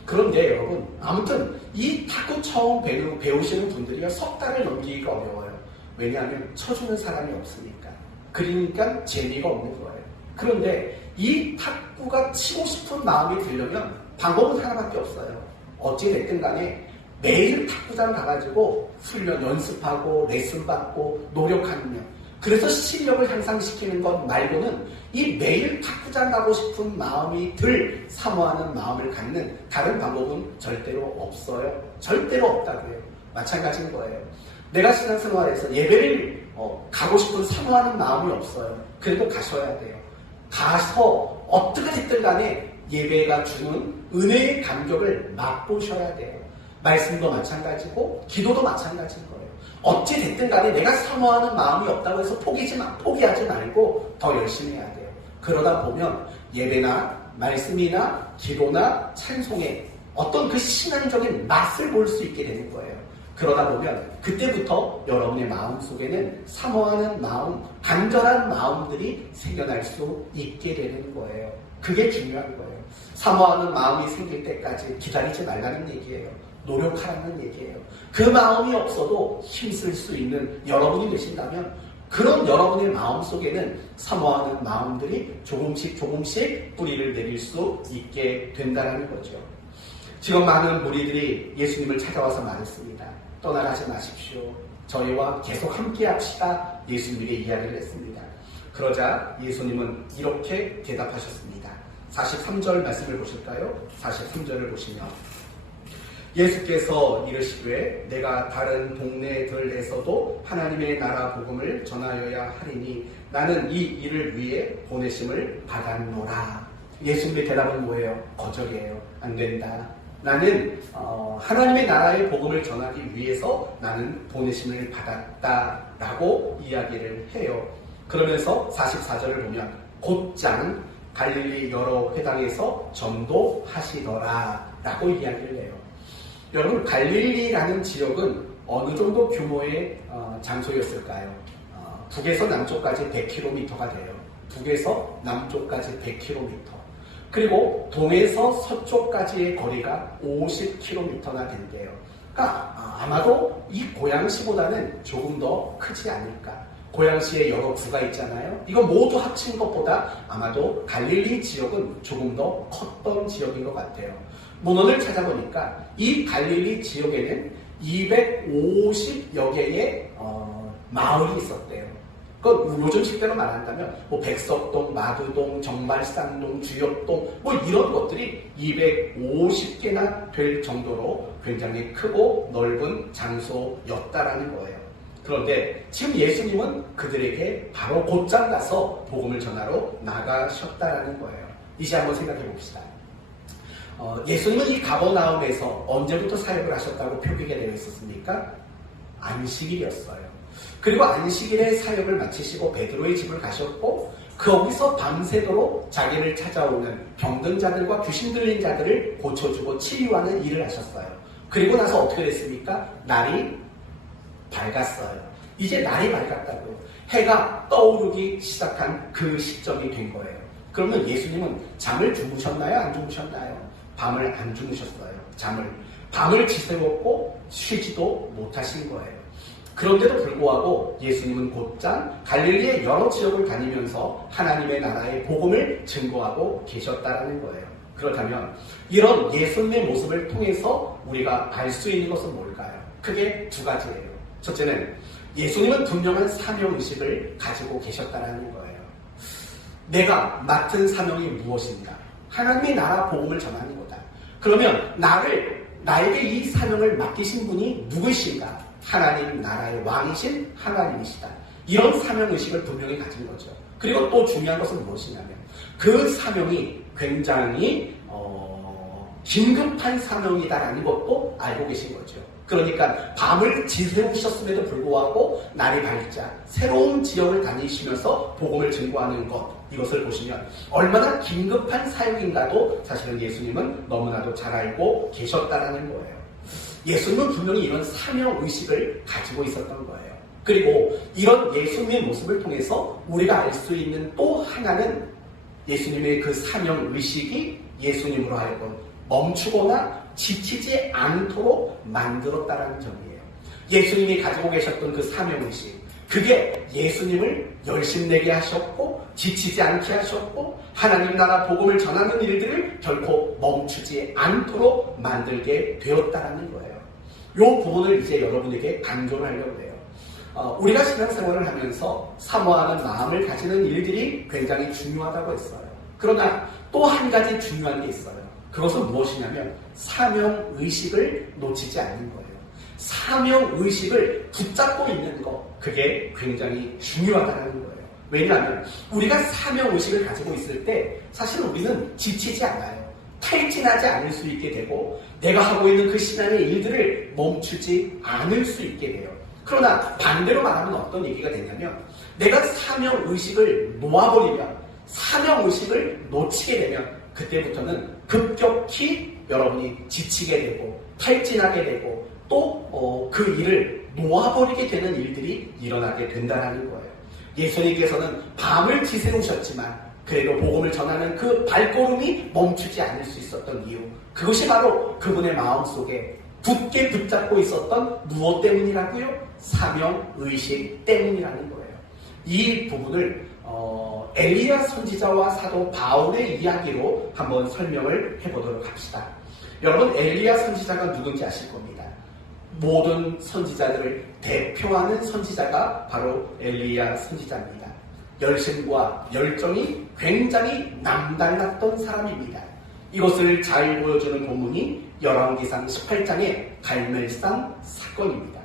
그런데 여러분, 아무튼 이 탁구 처음 배우시는 분들이 석 달을 넘기기가 어려워요. 왜냐하면 쳐주는 사람이 없으니까. 그러니까 재미가 없는 거예요. 그런데 이 탁구가 치고 싶은 마음이 들려면 방법은 하나밖에 없어요. 어찌됐든 간에 매일 탁구장 가가지고 훈련 연습하고 레슨 받고 노력하는 것. 그래서 실력을 향상시키는 것 말고는 이 매일 탁구장 가고 싶은 마음이 들 사모하는 마음을 갖는 다른 방법은 절대로 없어요. 절대로 없다고요. 마찬가지인 거예요. 내가 신앙생활에서 예배를 가고 싶은 사모하는 마음이 없어요. 그래도 가셔야 돼요. 가서 어떻게 됐든 간에 예배가 주는 은혜의 감격을 맛보셔야 돼요. 말씀도 마찬가지고 기도도 마찬가지인 거예요. 어찌 됐든 간에 내가 사모하는 마음이 없다고 해서 포기하지 말고 더 열심히 해야 돼요. 그러다 보면 예배나 말씀이나 기도나 찬송에 어떤 그 신앙적인 맛을 볼 수 있게 되는 거예요. 그러다 보면 그때부터 여러분의 마음 속에는 사모하는 마음, 간절한 마음들이 생겨날 수 있게 되는 거예요. 그게 중요한 거예요. 사모하는 마음이 생길 때까지 기다리지 말라는 얘기예요. 노력하라는 얘기예요. 그 마음이 없어도 힘쓸 수 있는 여러분이 되신다면 그런 여러분의 마음 속에는 사모하는 마음들이 조금씩 뿌리를 내릴 수 있게 된다는 거죠. 지금 많은 무리들이 예수님을 찾아와서 말했습니다. 떠나가지 마십시오. 저희와 계속 함께 합시다. 예수님에게 이야기를 했습니다. 그러자 예수님은 이렇게 대답하셨습니다. 43절 말씀을 보실까요? 43절을 보시면 예수께서 이르시되 내가 다른 동네들에서도 하나님의 나라 복음을 전하여야 하리니 나는 이 일을 위해 보내심을 받았노라. 예수님의 대답은 뭐예요? 거절이에요. 안 된다. 나는 하나님의 나라의 복음을 전하기 위해서 나는 보내심을 받았다라고 이야기를 해요. 그러면서 44절을 보면 곧장 갈릴리 여러 회당에서 전도하시더라라고 이야기를 해요. 여러분, 갈릴리라는 지역은 어느 정도 규모의 장소였을까요? 북에서 남쪽까지 100km가 돼요. 북에서 남쪽까지 100km. 그리고 동에서 서쪽까지의 거리가 50km나 된대요. 그러니까 아마도 이 고양시보다는 조금 더 크지 않을까. 고양시에 여러 구가 있잖아요. 이거 모두 합친 것보다 아마도 갈릴리 지역은 조금 더 컸던 지역인 것 같아요. 문헌을 찾아보니까 이 갈릴리 지역에는 250여 개의 마을이 있었대요. 그 요즘 식대로 말한다면 뭐 백석동, 마두동, 정발산동, 주엽동 뭐 이런 것들이 250개나 될 정도로 굉장히 크고 넓은 장소였다라는 거예요. 그런데 지금 예수님은 그들에게 바로 곧장 가서 복음을 전하러 나가셨다라는 거예요. 이제 한번 생각해 봅시다. 예수님은 이 가버나움에서 언제부터 사역을 하셨다고 표기가 되어 있었습니까? 안식일이었어요. 그리고 안식일에 사역을 마치시고 베드로의 집을 가셨고 거기서 밤새도록 자기를 찾아오는 병든 자들과 귀신 들린 자들을 고쳐주고 치유하는 일을 하셨어요. 그리고 나서 어떻게 됐습니까? 날이 밝았어요. 이제 날이 밝았다고요. 해가 떠오르기 시작한 그 시점이 된 거예요. 그러면 예수님은 잠을 주무셨나요? 안 주무셨나요? 밤을 안 주무셨어요. 밤을 지새웠고 쉬지도 못하신 거예요. 그런데도 불구하고 예수님은 곧장 갈릴리의 여러 지역을 다니면서 하나님의 나라의 복음을 증거하고 계셨다는 거예요. 그렇다면 이런 예수님의 모습을 통해서 우리가 알 수 있는 것은 뭘까요? 크게 두 가지예요. 첫째는 예수님은 분명한 사명의식을 가지고 계셨다는 거예요. 내가 맡은 사명이 무엇인가? 하나님의 나라 복음을 전하는 거다. 그러면 나에게 이 사명을 맡기신 분이 누구이신가? 하나님 나라의 왕이신 하나님이시다. 이런 사명의식을 분명히 가진 거죠. 그리고 또 중요한 것은 무엇이냐면 그 사명이 굉장히 긴급한 사명이다라는 것도 알고 계신 거죠. 그러니까 밤을 지새우셨음에도 불구하고 날이 밝자 새로운 지역을 다니시면서 복음을 증거하는 것, 이것을 보시면 얼마나 긴급한 사역인가도 사실은 예수님은 너무나도 잘 알고 계셨다라는 거예요. 예수님은 분명히 이런 사명의식을 가지고 있었던 거예요. 그리고 이런 예수님의 모습을 통해서 우리가 알 수 있는 또 하나는 예수님의 그 사명의식이 예수님으로 하여금 멈추거나 지치지 않도록 만들었다는 점이에요. 예수님이 가지고 계셨던 그 사명의식, 그게 예수님을 열심내게 하셨고 지치지 않게 하셨고 하나님 나라 복음을 전하는 일들을 결코 멈추지 않도록 만들게 되었다는 거예요. 이 부분을 이제 여러분에게 강조를 하려고 해요. 우리가 신앙생활을 하면서 사모하는 마음을 가지는 일들이 굉장히 중요하다고 했어요. 그러나 또 한 가지 중요한 게 있어요. 그것은 무엇이냐면 사명의식을 놓치지 않는 거예요. 사명의식을 붙잡고 있는 것, 그게 굉장히 중요하다는 거예요. 왜냐하면 우리가 사명의식을 가지고 있을 때 사실 우리는 지치지 않아요. 탈진하지 않을 수 있게 되고 내가 하고 있는 그 신앙의 일들을 멈추지 않을 수 있게 돼요. 그러나 반대로 말하면 어떤 얘기가 되냐면 내가 사명의식을 놓아버리면, 사명의식을 놓치게 되면 그때부터는 급격히 여러분이 지치게 되고 탈진하게 되고 또 그 일을 놓아버리게 되는 일들이 일어나게 된다는 거예요. 예수님께서는 밤을 지새우셨지만 그래도 복음을 전하는 그 발걸음이 멈추지 않을 수 있었던 이유, 그것이 바로 그분의 마음속에 굳게 붙잡고 있었던 무엇 때문이라고요? 사명의식 때문이라는 거예요. 이 부분을 엘리야 선지자와 사도 바울의 이야기로 한번 설명을 해보도록 합시다. 여러분, 엘리야 선지자가 누군지 아실 겁니다. 모든 선지자들을 대표하는 선지자가 바로 엘리야 선지자입니다. 열심과 열정이 굉장히 남달랐던 사람입니다. 이것을 잘 보여주는 본문이 열왕기상 18장의 갈멜산 사건입니다.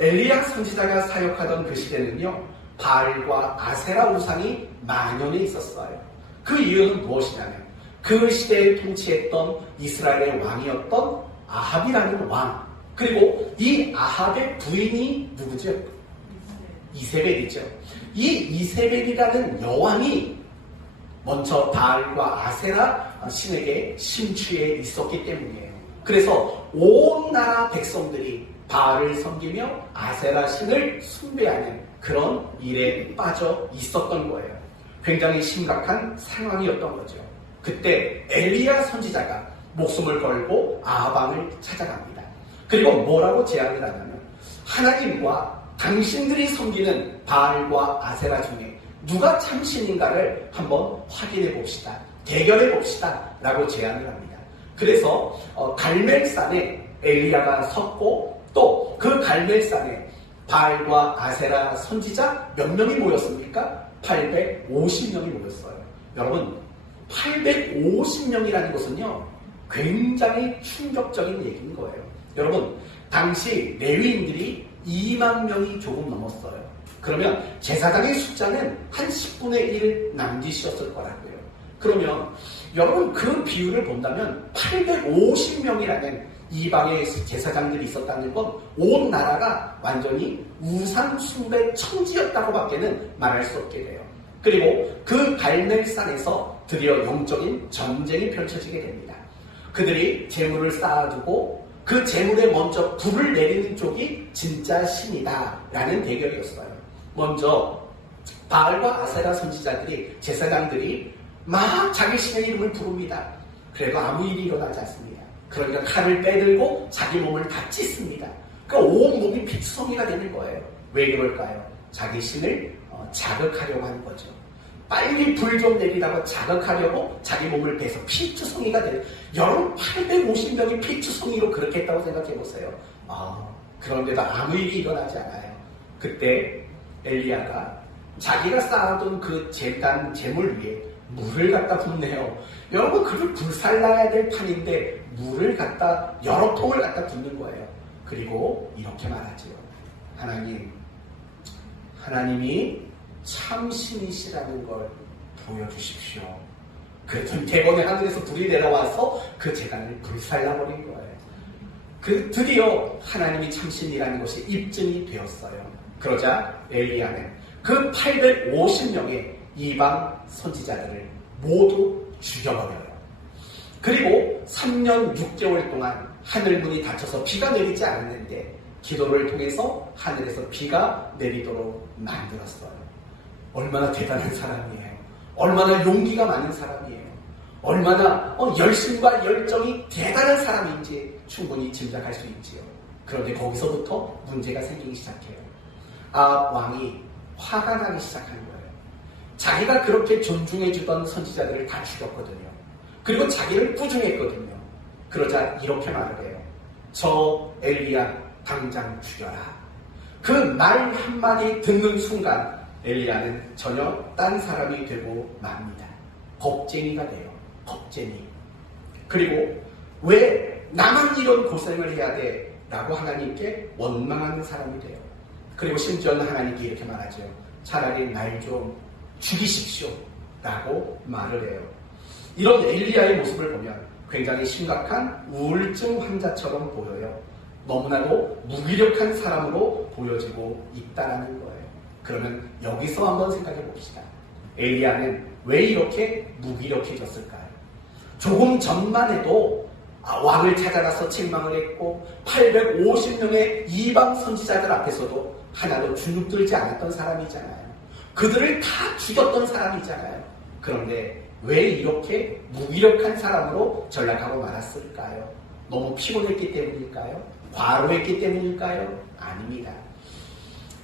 엘리야 선지자가 사역하던 그 시대는요, 바알과 아세라 우상이 만연해 있었어요. 그 이유는 무엇이냐면 그 시대에 통치했던 이스라엘의 왕이었던 아합이라는 왕, 그리고 이 아합의 부인이 누구죠? 이세벨이죠. 이 이세벨이라는 여왕이 먼저 바알과 아세라 신에게 심취해 있었기 때문이에요. 그래서 온 나라 백성들이 바알을 섬기며 아세라 신을 숭배하는 그런 일에 빠져 있었던 거예요. 굉장히 심각한 상황이었던 거죠. 그때 엘리야 선지자가 목숨을 걸고 아합 왕을 찾아갑니다. 그리고 뭐라고 제안을 하냐면 하나님과 당신들이 섬기는 바알과 아세라 중에 누가 참신인가를 한번 확인해 봅시다. 대결해 봅시다. 라고 제안을 합니다. 그래서 갈멜산에 엘리야가 섰고 또 그 갈멜산에 바알과 아세라 선지자 몇 명이 모였습니까? 850명이 모였어요. 여러분 850명이라는 것은요 굉장히 충격적인 얘기인 거예요. 여러분 당시 레위인들이 2만 명이 조금 넘었어요. 그러면 제사장의 숫자는 한 10분의 1 남짓이었을 거라고요. 그러면 여러분 그 비율을 본다면 850명이라는 이방의 제사장들이 있었다는 건 온 나라가 완전히 우상 숭배 청지였다고 밖에는 말할 수 없게 돼요. 그리고 그 갈멜산에서 드디어 영적인 전쟁이 펼쳐지게 됩니다. 그들이 재물을 쌓아두고 그 재물에 먼저 불을 내리는 쪽이 진짜 신이다 라는 대결이었어요. 먼저 바알과 아세라 선지자들이 제사장들이 막 자기 신의 이름을 부릅니다. 그래도 아무 일이 일어나지 않습니다. 그러니까 칼을 빼들고 자기 몸을 다 찢습니다. 그러니까 온몸이 피투성이가 되는 거예요. 왜 그럴까요? 자기 신을 자극하려고 하는 거죠. 빨리 불 좀 내리라고 자극하려고 자기 몸을 베서 피투성이가 되는. 여러분 850명이 피투성이로 그렇게 했다고 생각해 보세요. 그런데도 아무 일이 일어나지 않아요. 그때 엘리야가 자기가 쌓아둔 그 재물 위에 물을 갖다 붓네요. 여러분 그걸 불살라야 될 판인데 물을 갖다 여러 통을 갖다 붓는 거예요. 그리고 이렇게 말하지요. 하나님이 참신이시라는 걸 보여주십시오. 그랬더니 대번에 하늘에서 불이 내려와서 그 재단을 불살라버린 거예요. 드디어 하나님이 참신이라는 것이 입증이 되었어요. 그러자 엘리야는 그 850명의 이방 선지자들을 모두 죽여버려요. 그리고 3년 6개월 동안 하늘문이 닫혀서 비가 내리지 않았는데 기도를 통해서 하늘에서 비가 내리도록 만들었어요. 얼마나 대단한 사람이에요. 얼마나 용기가 많은 사람이에요. 얼마나 열심과 열정이 대단한 사람인지 충분히 짐작할 수 있지요. 그런데 거기서부터 문제가 생기기 시작해요. 아합 왕이 화가 나기 시작한 거예요. 자기가 그렇게 존중해주던 선지자들을 다 죽였거든요. 그리고 자기를 꾸중했거든요. 그러자 이렇게 말을 해요. 저 엘리야 당장 죽여라. 그 말 한마디 듣는 순간 엘리야는 전혀 딴 사람이 되고 맙니다. 겁쟁이가 돼요. 겁쟁이. 그리고 왜 나만 이런 고생을 해야 돼? 라고 하나님께 원망하는 사람이 돼요. 그리고 심지어는 하나님께 이렇게 말하죠. 차라리 날 좀 죽이십시오. 라고 말을 해요. 이런 엘리야의 모습을 보면 굉장히 심각한 우울증 환자처럼 보여요. 너무나도 무기력한 사람으로 보여지고 있다는 거예요. 그러면 여기서 한번 생각해 봅시다. 엘리야는 왜 이렇게 무기력해졌을까요? 조금 전만 해도 왕을 찾아가서 책망을 했고 850명의 이방 선지자들 앞에서도 하나도 주눅들지 않았던 사람이잖아요. 그들을 다 죽였던 사람이잖아요. 그런데 왜 이렇게 무기력한 사람으로 전락하고 말았을까요? 너무 피곤했기 때문일까요? 과로했기 때문일까요? 아닙니다.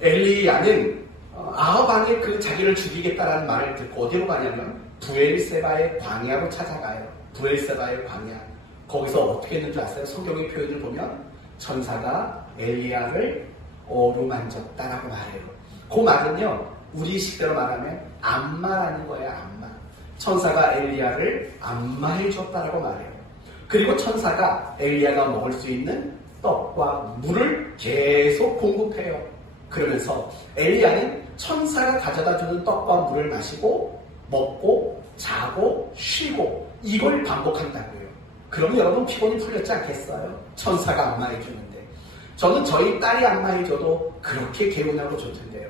엘리야는 아합 왕의 그 자기를 죽이겠다라는 말을 듣고 어디로 가냐면 브엘세바의 광야로 찾아가요. 브엘세바의 광야. 거기서 어떻게 했는지 아세요? 성경의 표현을 보면 천사가 엘리야를 어루만졌다라고 말해요. 그 말은요, 우리 식대로 말하면 안마라는 거예요. 안마. 천사가 엘리야를 안마해줬다라고 말해요. 그리고 천사가 엘리야가 먹을 수 있는 떡과 물을 계속 공급해요. 그러면서 엘리야는 천사가 가져다주는 떡과 물을 마시고 먹고 자고 쉬고 이걸 반복한다고요. 그럼 여러분 피곤이 풀렸지 않겠어요? 천사가 안마해주는데. 저는 저희 딸이 안마해줘도 그렇게 개운하고 좋던데요.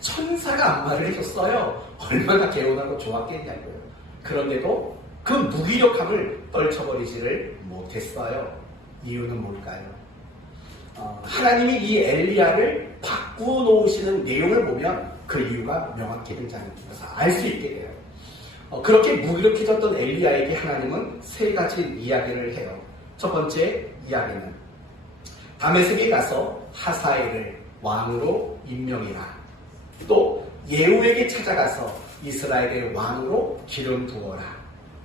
천사가 안마를 해줬어요. 얼마나 개운하고 좋았겠냐고요. 그런데도 그 무기력함을 떨쳐버리지를 못했어요. 이유는 뭘까요? 하나님이 이 엘리야를 바꾸놓으시는 내용을 보면 그 이유가 명확히 등장해서 알 수 있게 돼요. 그렇게 무기력해졌던 엘리야에게 하나님은 세 가지 이야기를 해요. 첫 번째 이야기는 다메섹에 가서 하사엘을 왕으로 임명이라. 또 예후에게 찾아가서 이스라엘의 왕으로 기름 부어라.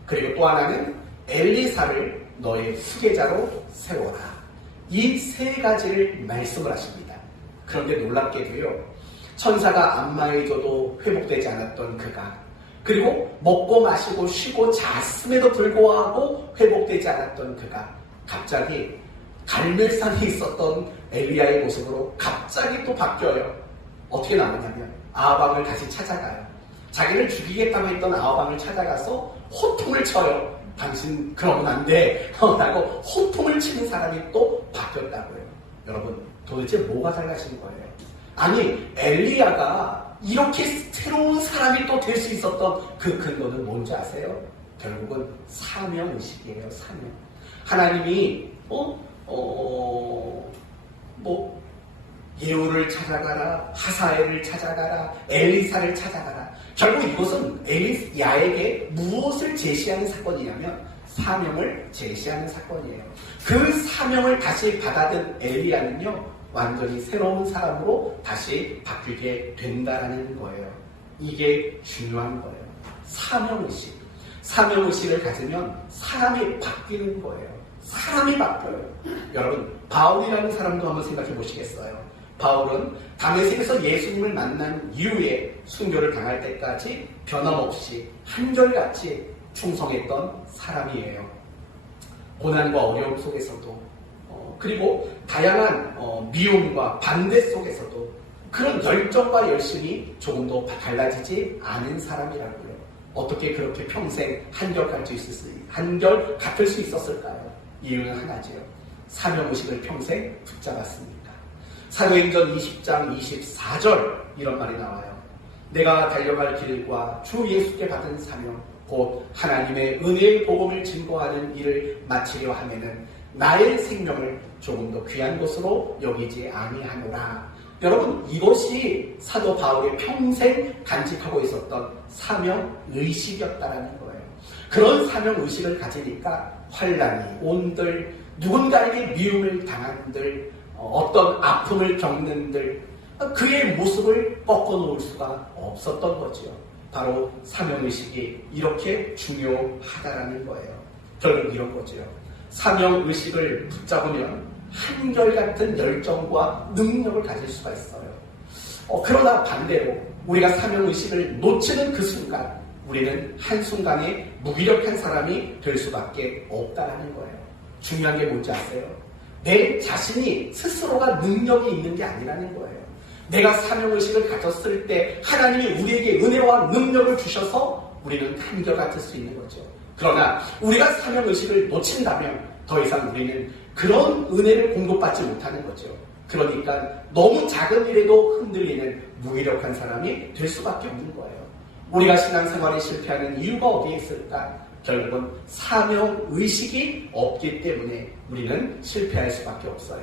그리고 또 하나는 엘리사를 너의 수계자로 세워라. 이 세 가지를 말씀을 하십니다. 그런데 놀랍게도요, 천사가 안마해줘도 회복되지 않았던 그가, 그리고 먹고 마시고 쉬고 잤음에도 불구하고 회복되지 않았던 그가 갑자기 갈멜산에 있었던 엘리야의 모습으로 갑자기 또 바뀌어요. 어떻게 나오냐면 아합왕을 다시 찾아가요. 자기를 죽이겠다고 했던 아합왕을 찾아가서 호통을 쳐요. 당신 그러면 안 돼 라고 호통을 치는 사람이 또 바뀌었다고요. 여러분, 도대체 뭐가 달라진 거예요? 아니, 엘리야가 이렇게 새로운 사람이 또 될 수 있었던 그 근거는 뭔지 아세요? 결국은 사명의식이에요. 사명. 하나님이 예후를 찾아가라, 하사엘을 찾아가라, 엘리사를 찾아가라. 결국 이것은 엘리야에게 무엇을 제시하는 사건이냐면 사명을 제시하는 사건이에요. 그 사명을 다시 받아든 엘리야는요, 완전히 새로운 사람으로 다시 바뀌게 된다는 거예요. 이게 중요한 거예요. 사명의식. 사명의식을 가지면 사람이 바뀌는 거예요. 사람이 바뀌어요. 여러분, 바울이라는 사람도 한번 생각해 보시겠어요? 바울은 다메섹에서 예수님을 만난 이후에 순교를 당할 때까지 변함없이 한결같이 충성했던 사람이에요. 고난과 어려움 속에서도 그리고 다양한 미움과 반대 속에서도 그런 열정과 열심이 조금도 달라지지 않은 사람이라고요. 어떻게 그렇게 평생 한결 같을 수 있었을까요? 이유는 하나지요. 사명의식을 평생 붙잡았습니다. 사도행전 20장 24절 이런 말이 나와요. 내가 달려갈 길과 주 예수께 받은 사명 곧 하나님의 은혜의 복음을 증거하는 일을 마치려 하면은 나의 생명을 조금 더 귀한 것으로 여기지 아니하노라. 여러분, 이것이 사도 바울이 평생 간직하고 있었던 사명의식이었다는 거예요. 그런 사명의식을 가지니까 환난이 온들, 누군가에게 미움을 당한들, 어떤 아픔을 겪는들, 그의 모습을 꺾어놓을 수가 없었던 거죠. 바로 사명의식이 이렇게 중요하다라는 거예요. 결국 이런 거죠. 사명의식을 붙잡으면 한결같은 열정과 능력을 가질 수가 있어요. 그러나 반대로 우리가 사명의식을 놓치는 그 순간 우리는 한순간에 무기력한 사람이 될 수밖에 없다는 거예요. 중요한 게 뭔지 아세요? 내 자신이 스스로가 능력이 있는 게 아니라는 거예요. 내가 사명의식을 가졌을 때 하나님이 우리에게 은혜와 능력을 주셔서 우리는 한결같을 수 있는 거죠. 그러나 우리가 사명의식을 놓친다면 더 이상 우리는 그런 은혜를 공급받지 못하는 거죠. 그러니까 너무 작은 일에도 흔들리는 무기력한 사람이 될 수밖에 없는 거예요. 우리가 신앙생활에 실패하는 이유가 어디에 있을까? 결국은 사명의식이 없기 때문에 우리는 실패할 수밖에 없어요.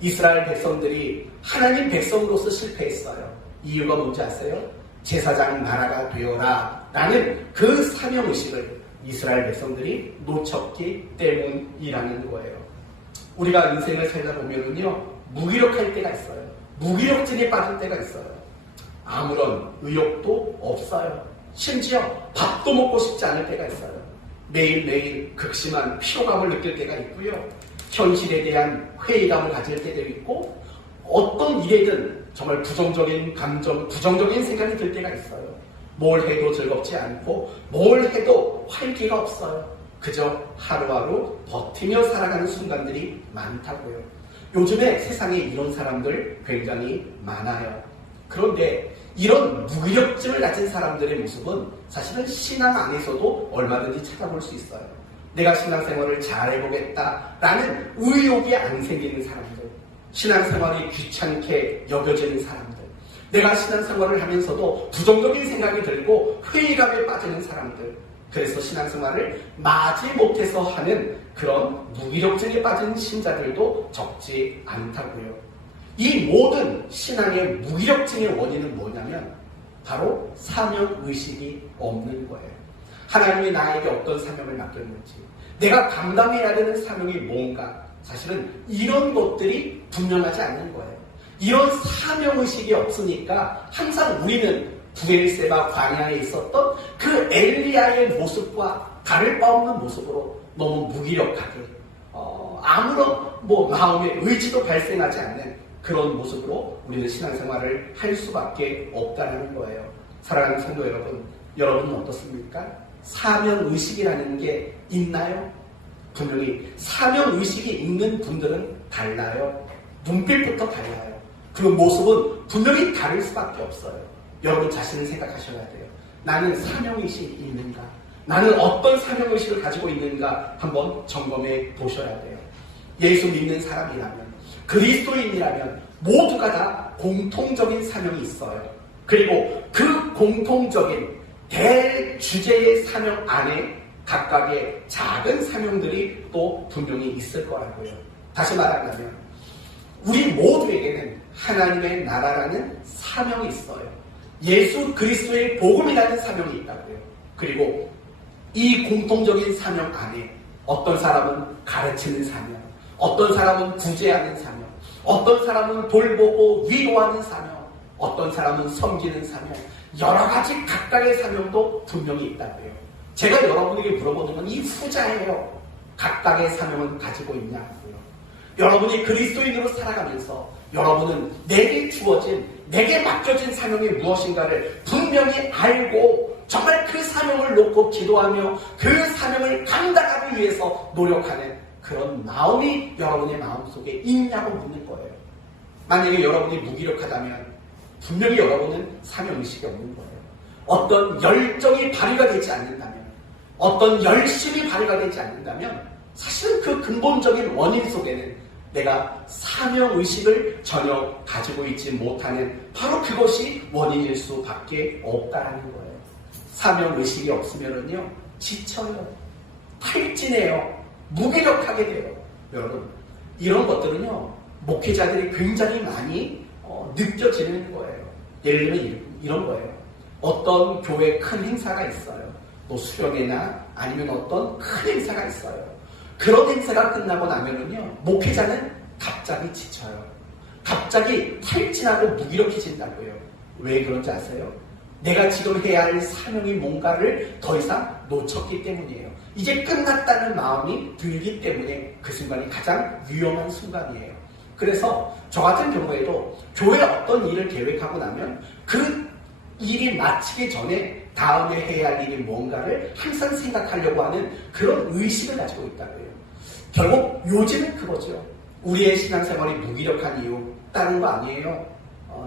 이스라엘 백성들이 하나님 백성으로서 실패했어요. 이유가 뭔지 아세요? 제사장 나라가 되어라 라는 그 사명의식을 이스라엘 백성들이 놓쳤기 때문이라는 거예요. 우리가 인생을 살다 보면은요, 무기력할 때가 있어요. 무기력증에 빠질 때가 있어요. 아무런 의욕도 없어요. 심지어 밥도 먹고 싶지 않을 때가 있어요. 매일매일 극심한 피로감을 느낄 때가 있고요. 현실에 대한 회의감을 가질 때도 있고, 어떤 일에든 정말 부정적인 감정, 부정적인 생각이 들 때가 있어요. 뭘 해도 즐겁지 않고 뭘 해도 활기가 없어요. 그저 하루하루 버티며 살아가는 순간들이 많다고요. 요즘에 세상에 이런 사람들 굉장히 많아요. 그런데 이런 무기력증을 가진 사람들의 모습은 사실은 신앙 안에서도 얼마든지 찾아볼 수 있어요. 내가 신앙생활을 잘해보겠다라는 의욕이 안 생기는 사람들, 신앙생활이 귀찮게 여겨지는 사람들, 내가 신앙생활을 하면서도 부정적인 생각이 들고 회의감에 빠지는 사람들, 그래서 신앙생활을 마지 못해서 하는 그런 무기력증에 빠진 신자들도 적지 않다고요. 이 모든 신앙의 무기력증의 원인은 뭐냐면 바로 사명의식이 없는 거예요. 하나님이 나에게 어떤 사명을 맡겼는지, 내가 감당해야 되는 사명이 뭔가, 사실은 이런 것들이 분명하지 않는 거예요. 이런 사명의식이 없으니까 항상 우리는 부엘세바 광야에 있었던 그 엘리야의 모습과 다를 바 없는 모습으로 너무 무기력하게 아무런 마음의 의지도 발생하지 않는 그런 모습으로 우리는 신앙생활을 할 수밖에 없다는 거예요. 사랑하는 성도 여러분, 여러분은 어떻습니까? 사명의식이라는 게 있나요? 분명히 사명의식이 있는 분들은 달라요. 눈빛부터 달라요. 그 모습은 분명히 다를 수밖에 없어요. 여러분 자신을 생각하셔야 돼요. 나는 사명의식이 있는가? 나는 어떤 사명의식을 가지고 있는가 한번 점검해 보셔야 돼요. 예수 믿는 사람이라면, 그리스도인이라면 모두가 다 공통적인 사명이 있어요. 그리고 그 공통적인 대주제의 사명 안에 각각의 작은 사명들이 또 분명히 있을 거라고요. 다시 말하자면 우리 모두에게는 하나님의 나라라는 사명이 있어요. 예수 그리스도의 복음이라는 사명이 있다고요. 그리고 이 공통적인 사명 안에 어떤 사람은 가르치는 사명, 어떤 사람은 구제하는 사명, 어떤 사람은 돌보고 위로하는 사명, 어떤 사람은 섬기는 사명, 여러 가지 각각의 사명도 분명히 있다고요. 제가 여러분에게 물어보는 건 이 후자예요. 각각의 사명은 가지고 있냐고요. 여러분이 그리스도인으로 살아가면서 여러분은 내게 주어진, 내게 맡겨진 사명이 무엇인가를 분명히 알고 정말 그 사명을 놓고 기도하며 그 사명을 감당하기 위해서 노력하는 그런 마음이 여러분의 마음속에 있냐고 묻는 거예요. 만약에 여러분이 무기력하다면 분명히 여러분은 사명의식이 없는 거예요. 어떤 열정이 발휘가 되지 않는다면, 어떤 열심이 발휘가 되지 않는다면 사실은 그 근본적인 원인 속에는 내가 사명의식을 전혀 가지고 있지 못하는 바로 그것이 원인일 수밖에 없다라는 거예요. 사명의식이 없으면요 지쳐요, 탈진해요, 무기력하게 돼요. 여러분, 이런 것들은요 목회자들이 굉장히 많이 느껴지는 거예요. 예를 들면 이런 거예요. 어떤 교회 큰 행사가 있어요. 또 수련회나 아니면 어떤 큰 행사가 있어요. 그런 행사가 끝나고 나면은요 목회자는 갑자기 지쳐요. 갑자기 탈진하고 무기력해진다고요. 왜 그런지 아세요? 내가 지금 해야 할 사명이 뭔가를 더 이상 놓쳤기 때문이에요. 이제 끝났다는 마음이 들기 때문에 그 순간이 가장 위험한 순간이에요. 그래서 저 같은 경우에도 교회 어떤 일을 계획하고 나면 그 일이 마치기 전에 다음에 해야 할 일이 뭔가를 항상 생각하려고 하는 그런 의식을 가지고 있다고요. 결국 요즘은 그거죠. 우리의 신앙생활이 무기력한 이유 다른 거 아니에요.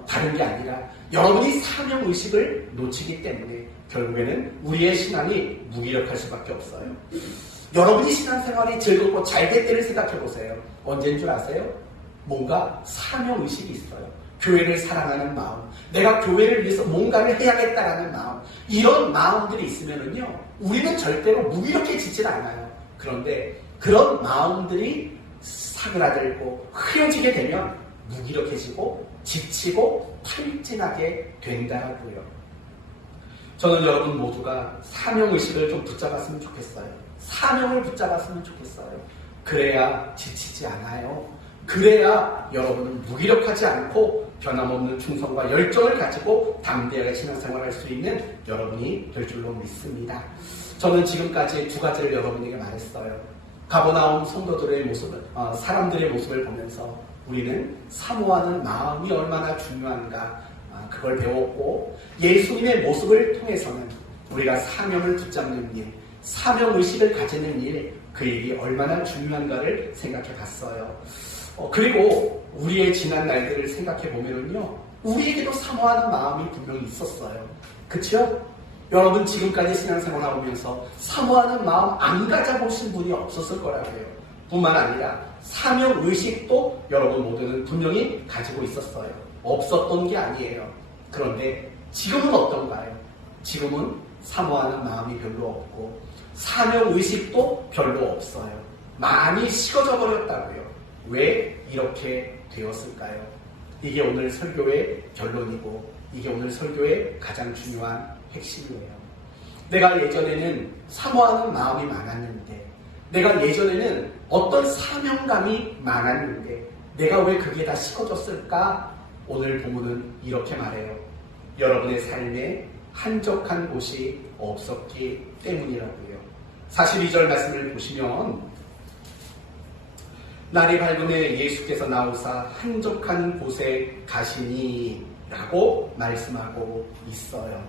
다른 게 아니라 여러분이 사명의식을 놓치기 때문에 결국에는 우리의 신앙이 무기력할 수밖에 없어요. 여러분이 신앙생활이 즐겁고 잘 될 때를 생각해보세요. 언제인 줄 아세요? 뭔가 사명의식이 있어요. 교회를 사랑하는 마음, 내가 교회를 위해서 뭔가를 해야겠다라는 마음, 이런 마음들이 있으면은요 우리는 절대로 무기력해지질 않아요. 그런데 그런 마음들이 사그라들고 흐려지게 되면 무기력해지고 지치고 탈진하게 된다고요. 저는 여러분 모두가 사명의식을 좀 붙잡았으면 좋겠어요. 사명을 붙잡았으면 좋겠어요. 그래야 지치지 않아요. 그래야 여러분은 무기력하지 않고 변함없는 충성과 열정을 가지고 담대하게 신앙생활을 할 수 있는 여러분이 될 줄로 믿습니다. 저는 지금까지 두 가지를 여러분에게 말했어요. 가버나움 성도들의 모습을, 사람들의 모습을 보면서 우리는 사모하는 마음이 얼마나 중요한가 그걸 배웠고, 예수님의 모습을 통해서는 우리가 사명을 붙잡는 일, 사명의식을 가지는 일, 그 일이 얼마나 중요한가를 생각해 봤어요. 그리고 우리의 지난 날들을 생각해 보면요 우리에게도 사모하는 마음이 분명히 있었어요. 그쵸? 여러분 지금까지 신앙생활 하면서 사모하는 마음 안 가져보신 분이 없었을 거라고요. 뿐만 아니라 사명의식도 여러분 모두는 분명히 가지고 있었어요. 없었던 게 아니에요. 그런데 지금은 어떤가요? 지금은 사모하는 마음이 별로 없고 사명의식도 별로 없어요. 많이 식어져 버렸다고요. 왜 이렇게 되었을까요? 이게 오늘 설교의 결론이고 이게 오늘 설교의 가장 중요한 핵심이에요. 내가 예전에는 사모하는 마음이 많았는데, 내가 예전에는 어떤 사명감이 많았는데 내가 왜 그게 다 식어졌을까? 오늘 본문은 이렇게 말해요. 여러분의 삶에 한적한 곳이 없었기 때문이라고요. 42절 말씀을 보시면 날이 밝음에 예수께서 나오사 한적한 곳에 가시니 라고 말씀하고 있어요.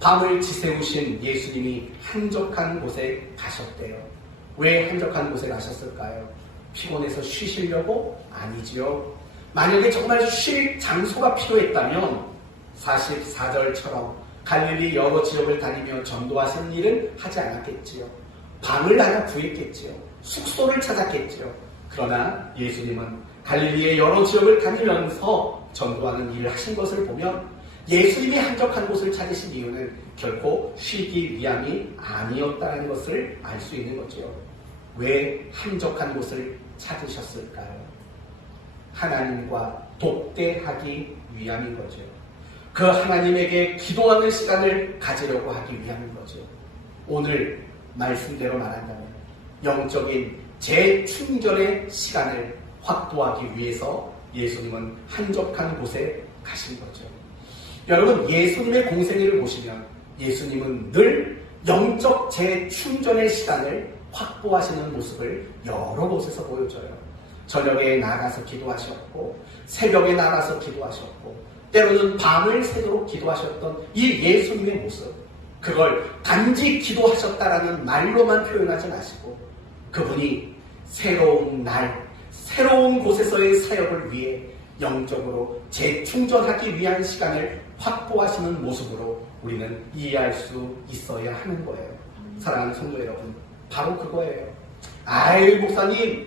밤을 지새우신 예수님이 한적한 곳에 가셨대요. 왜 한적한 곳에 가셨을까요? 피곤해서 쉬시려고? 아니지요. 만약에 정말 쉴 장소가 필요했다면 44절처럼 갈릴리 여러 지역을 다니며 전도하시는 일은 하지 않았겠지요. 방을 하나 구했겠지요. 숙소를 찾았겠지요. 그러나 예수님은 갈릴리의 여러 지역을 다니면서 전도하는 일을 하신 것을 보면 예수님이 한적한 곳을 찾으신 이유는 결코 쉬기 위함이 아니었다는 것을 알 수 있는 거죠. 왜 한적한 곳을 찾으셨을까요? 하나님과 독대하기 위함인 거죠. 그 하나님에게 기도하는 시간을 가지려고 하기 위함인 거죠. 오늘 말씀대로 말한다면 영적인 재충전의 시간을 확보하기 위해서 예수님은 한적한 곳에 가신 거죠. 여러분, 예수님의 공생애를 보시면 예수님은 늘 영적 재충전의 시간을 확보하시는 모습을 여러 곳에서 보여줘요. 저녁에 나가서 기도하셨고, 새벽에 나가서 기도하셨고, 때로는 밤을 새도록 기도하셨던 이 예수님의 모습, 그걸 단지 기도하셨다라는 말로만 표현하지 마시고 그분이 새로운 날, 새로운 곳에서의 사역을 위해 영적으로 재충전하기 위한 시간을 확보하시는 모습으로 우리는 이해할 수 있어야 하는 거예요. 사랑하는 성도 여러분, 바로 그거예요. 아이, 목사님,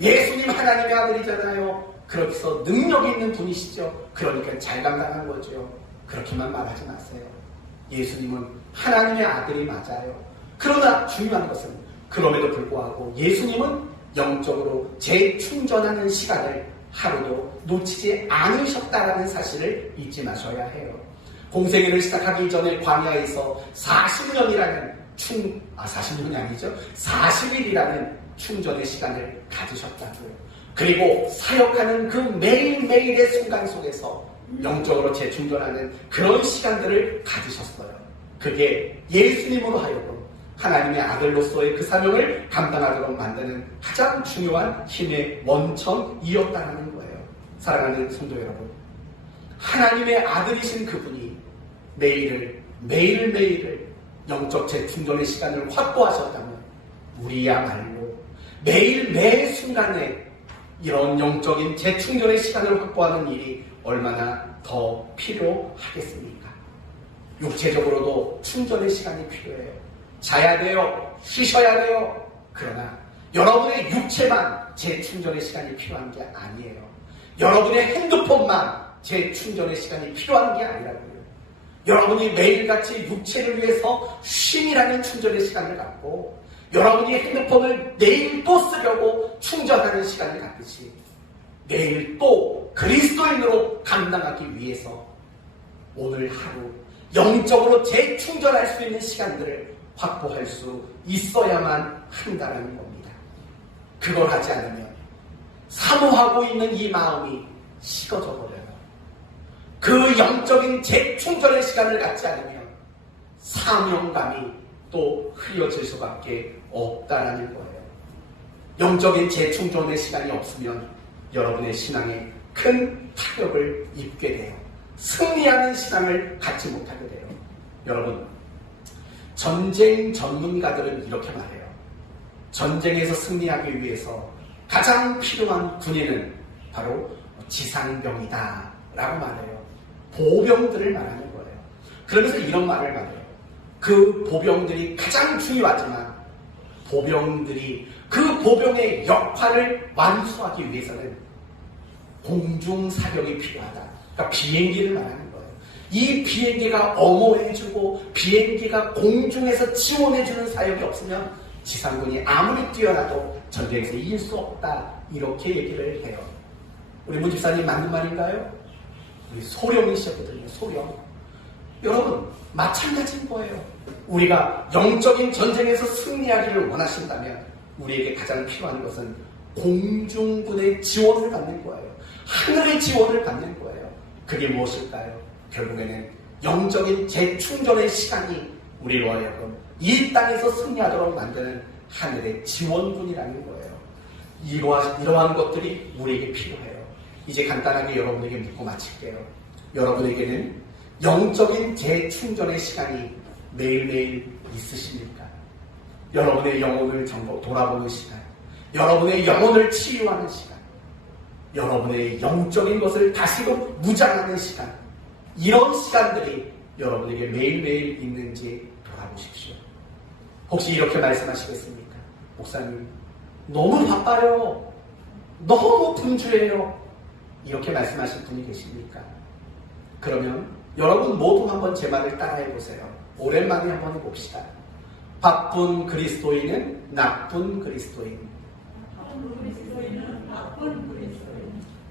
예수님 하나님의 아들이잖아요. 그렇게서 능력이 있는 분이시죠. 그러니까 잘 감당한 거죠. 그렇게만 말하지 마세요. 예수님은 하나님의 아들이 맞아요. 그러나 중요한 것은 그럼에도 불구하고 예수님은 영적으로 재충전하는 시간을 하루도 놓치지 않으셨다라는 사실을 잊지 마셔야 해요. 공생애를 시작하기 전에 광야에서 40년이라는 40년이 아니죠. 40일이라는 충전의 시간을 가지셨다고요. 그리고 사역하는 그 매일매일의 순간 속에서 영적으로 재충전하는 그런 시간들을 가지셨어요. 그게 예수님으로 하여금 하나님의 아들로서의 그 사명을 감당하도록 만드는 가장 중요한 힘의 원천이었다는 거예요. 사랑하는 성도 여러분, 하나님의 아들이신 그분이 매일매일을 영적 재충전의 시간을 확보하셨다면 우리야말로 매 순간에 이런 영적인 재충전의 시간을 확보하는 일이 얼마나 더 필요하겠습니까? 육체적으로도 충전의 시간이 필요해요. 자야 돼요. 쉬셔야 돼요. 그러나 여러분의 육체만 재충전의 시간이 필요한 게 아니에요. 여러분의 핸드폰만 재충전의 시간이 필요한 게 아니라고요. 여러분이 매일같이 육체를 위해서 쉼이라는 충전의 시간을 갖고 여러분이 핸드폰을 내일 또 쓰려고 충전하는 시간을 갖듯이 내일 또 그리스도인으로 감당하기 위해서 오늘 하루 영적으로 재충전할 수 있는 시간들을 확보할 수 있어야만 한다는 겁니다. 그걸 하지 않으면 사모하고 있는 이 마음이 식어져 버려요. 그 영적인 재충전의 시간을 갖지 않으면 사명감이 또 흐려질 수밖에 없다라는 거예요. 영적인 재충전의 시간이 없으면 여러분의 신앙에 큰 타격을 입게 돼요. 승리하는 신앙을 갖지 못하게 돼요. 여러분, 전쟁 전문가들은 이렇게 말해요. 전쟁에서 승리하기 위해서 가장 필요한 군인은 바로 지상병이다 라고 말해요. 보병들을 말하는 거예요. 그러면서 이런 말을 말해요. 그 보병들이 가장 중요하지만 보병들이 그 보병의 역할을 완수하기 위해서는 공중 사격이 필요하다. 그러니까 비행기를 말하는 거예요. 이 비행기가 엄호해주고 비행기가 공중에서 지원해주는 사역이 없으면 지상군이 아무리 뛰어나도 전쟁에서 이길 수 없다. 이렇게 얘기를 해요. 우리 문 집사님 맞는 말인가요? 우리 소령이셨거든요. 소령. 여러분, 마찬가지인 거예요. 우리가 영적인 전쟁에서 승리하기를 원하신다면 우리에게 가장 필요한 것은 공중군의 지원을 받는 거예요. 하늘의 지원을 받는 거예요. 그게 무엇일까요? 결국에는 영적인 재충전의 시간이 우리로 하여금 이 땅에서 승리하도록 만드는 하늘의 지원군이라는 거예요. 이러한 것들이 우리에게 필요해요. 이제 간단하게 여러분에게 묻고 마칠게요. 여러분에게는 영적인 재충전의 시간이 매일매일 있으십니까? 여러분의 영혼을 돌아보는 시간, 여러분의 영혼을 치유하는 시간, 여러분의 영적인 것을 다시금 무장하는 시간, 이런 시간들이 여러분에게 매일매일 있는지 돌아보십시오. 혹시 이렇게 말씀하시겠습니까? 목사님, 너무 바빠요. 너무 분주해요. 이렇게 말씀하실 분이 계십니까? 그러면 여러분 모두 한번 제 말을 따라해 보세요. 오랜만에 한번 해봅시다. 바쁜 그리스도인은 나쁜 그리스도인.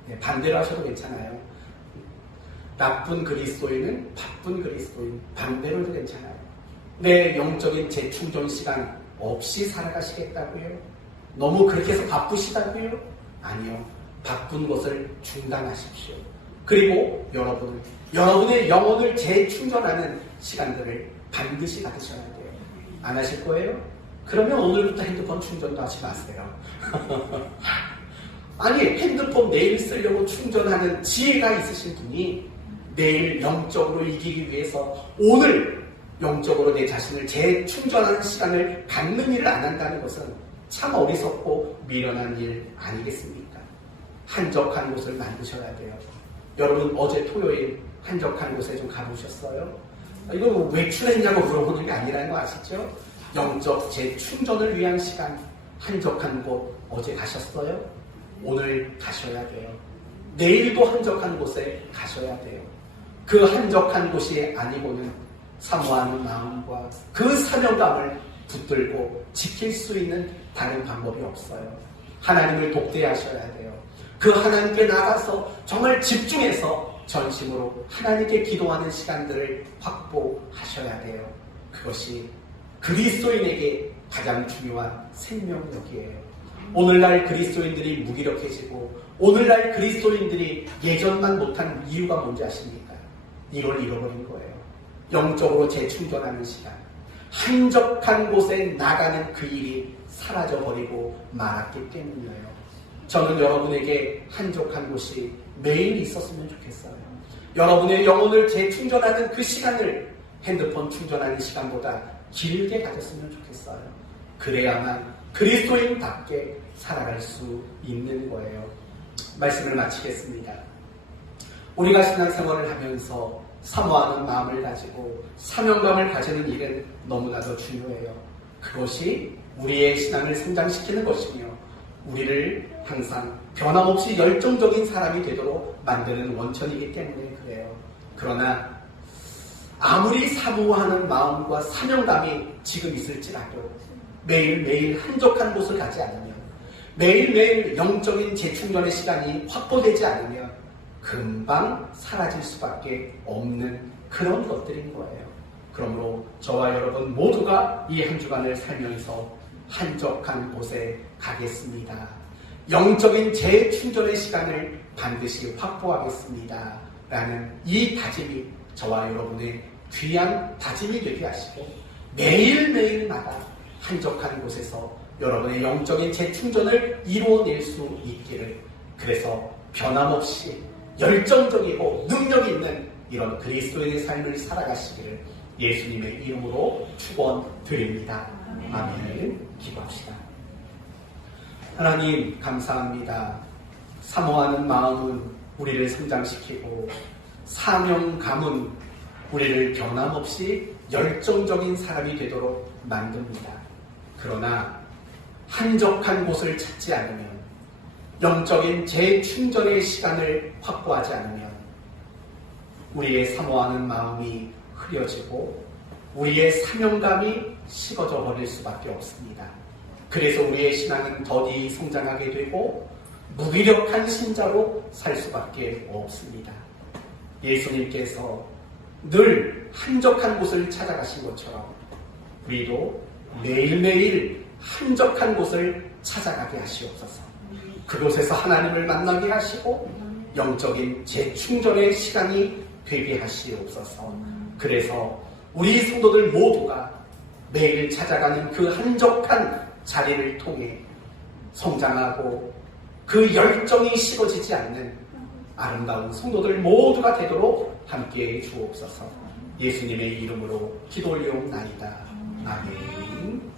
네, 반대로 하셔도 괜찮아요. 나쁜 그리스도인은 바쁜 그리스도인. 반대로 해도 괜찮아요. 내 영적인 재충전 시간 없이 살아가시겠다고요? 너무 그렇게 해서 바쁘시다고요? 아니요. 바쁜 것을 중단하십시오. 그리고 여러분의 영혼을 재충전하는 시간들을 반드시 가지셔야 돼요. 안 하실 거예요? 그러면 오늘부터 핸드폰 충전도 하지 마세요. 아니, 핸드폰 내일 쓰려고 충전하는 지혜가 있으신 분이 내일 영적으로 이기기 위해서 오늘 영적으로 내 자신을 재충전하는 시간을 갖는 일을 안 한다는 것은 참 어리석고 미련한 일 아니겠습니까? 한적한 곳을 만드셔야 돼요. 여러분 어제 토요일 한적한 곳에 좀 가보셨어요? 이거 외출했냐고 물어보는 게 아니라는 거 아시죠? 영적 재충전을 위한 시간, 한적한 곳 어제 가셨어요? 오늘 가셔야 돼요. 내일도 한적한 곳에 가셔야 돼요. 그 한적한 곳이 아니고는 사모하는 마음과 그 사명감을 붙들고 지킬 수 있는 다른 방법이 없어요. 하나님을 독대하셔야 돼요. 그 하나님께 나가서 정말 집중해서 전심으로 하나님께 기도하는 시간들을 확보하셔야 돼요. 그것이 그리스도인에게 가장 중요한 생명력이에요. 오늘날 그리스도인들이 무기력해지고 오늘날 그리스도인들이 예전만 못한 이유가 뭔지 아십니까? 이걸 잃어버린 거예요. 영적으로 재충전하는 시간, 한적한 곳에 나가는 그 일이 사라져버리고 말았기 때문이에요. 저는 여러분에게 한적한 곳이 매일 있었으면 좋겠어요. 여러분의 영혼을 재충전하는 그 시간을 핸드폰 충전하는 시간보다 길게 가졌으면 좋겠어요. 그래야만 그리스도인답게 살아갈 수 있는 거예요. 말씀을 마치겠습니다. 우리가 신앙생활을 하면서 사모하는 마음을 가지고 사명감을 가지는 일은 너무나도 중요해요. 그것이 우리의 신앙을 성장시키는 것이며 우리를 항상 변함없이 열정적인 사람이 되도록 만드는 원천이기 때문에 그래요. 그러나 아무리 사모하는 마음과 사명감이 지금 있을지라도 매일매일 한적한 곳을 가지 않으면, 매일매일 영적인 재충전의 시간이 확보되지 않으면 금방 사라질 수밖에 없는 그런 것들인 거예요. 그러므로 저와 여러분 모두가 이 한 주간을 살면서 한적한 곳에 가겠습니다. 영적인 재충전의 시간을 반드시 확보하겠습니다. 라는 이 다짐이 저와 여러분의 귀한 다짐이 되게 하시고 매일매일마다 한적한 곳에서 여러분의 영적인 재충전을 이루어낼 수 있기를, 그래서 변함없이 열정적이고 능력 있는 이런 그리스도인의 삶을 살아가시기를 예수님의 이름으로 축원드립니다. 아멘. 기도합시다. 하나님 감사합니다. 사모하는 마음은 우리를 성장시키고 사명감은 우리를 변함없이 열정적인 사람이 되도록 만듭니다. 그러나 한적한 곳을 찾지 않으면, 영적인 재충전의 시간을 확보하지 않으면 우리의 사모하는 마음이 흐려지고 우리의 사명감이 식어져 버릴 수밖에 없습니다. 그래서 우리의 신앙은 더디 성장하게 되고 무기력한 신자로 살 수밖에 없습니다. 예수님께서 늘 한적한 곳을 찾아가신 것처럼 우리도 매일매일 한적한 곳을 찾아가게 하시옵소서. 그곳에서 하나님을 만나게 하시고 영적인 재충전의 시간이 되게 하시옵소서. 그래서 우리 성도들 모두가 매일 찾아가는 그 한적한 자리를 통해 성장하고 그 열정이 식어지지 않는 아름다운 성도들 모두가 되도록 함께해 주옵소서. 예수님의 이름으로 기도 올리옵나이다. 아멘.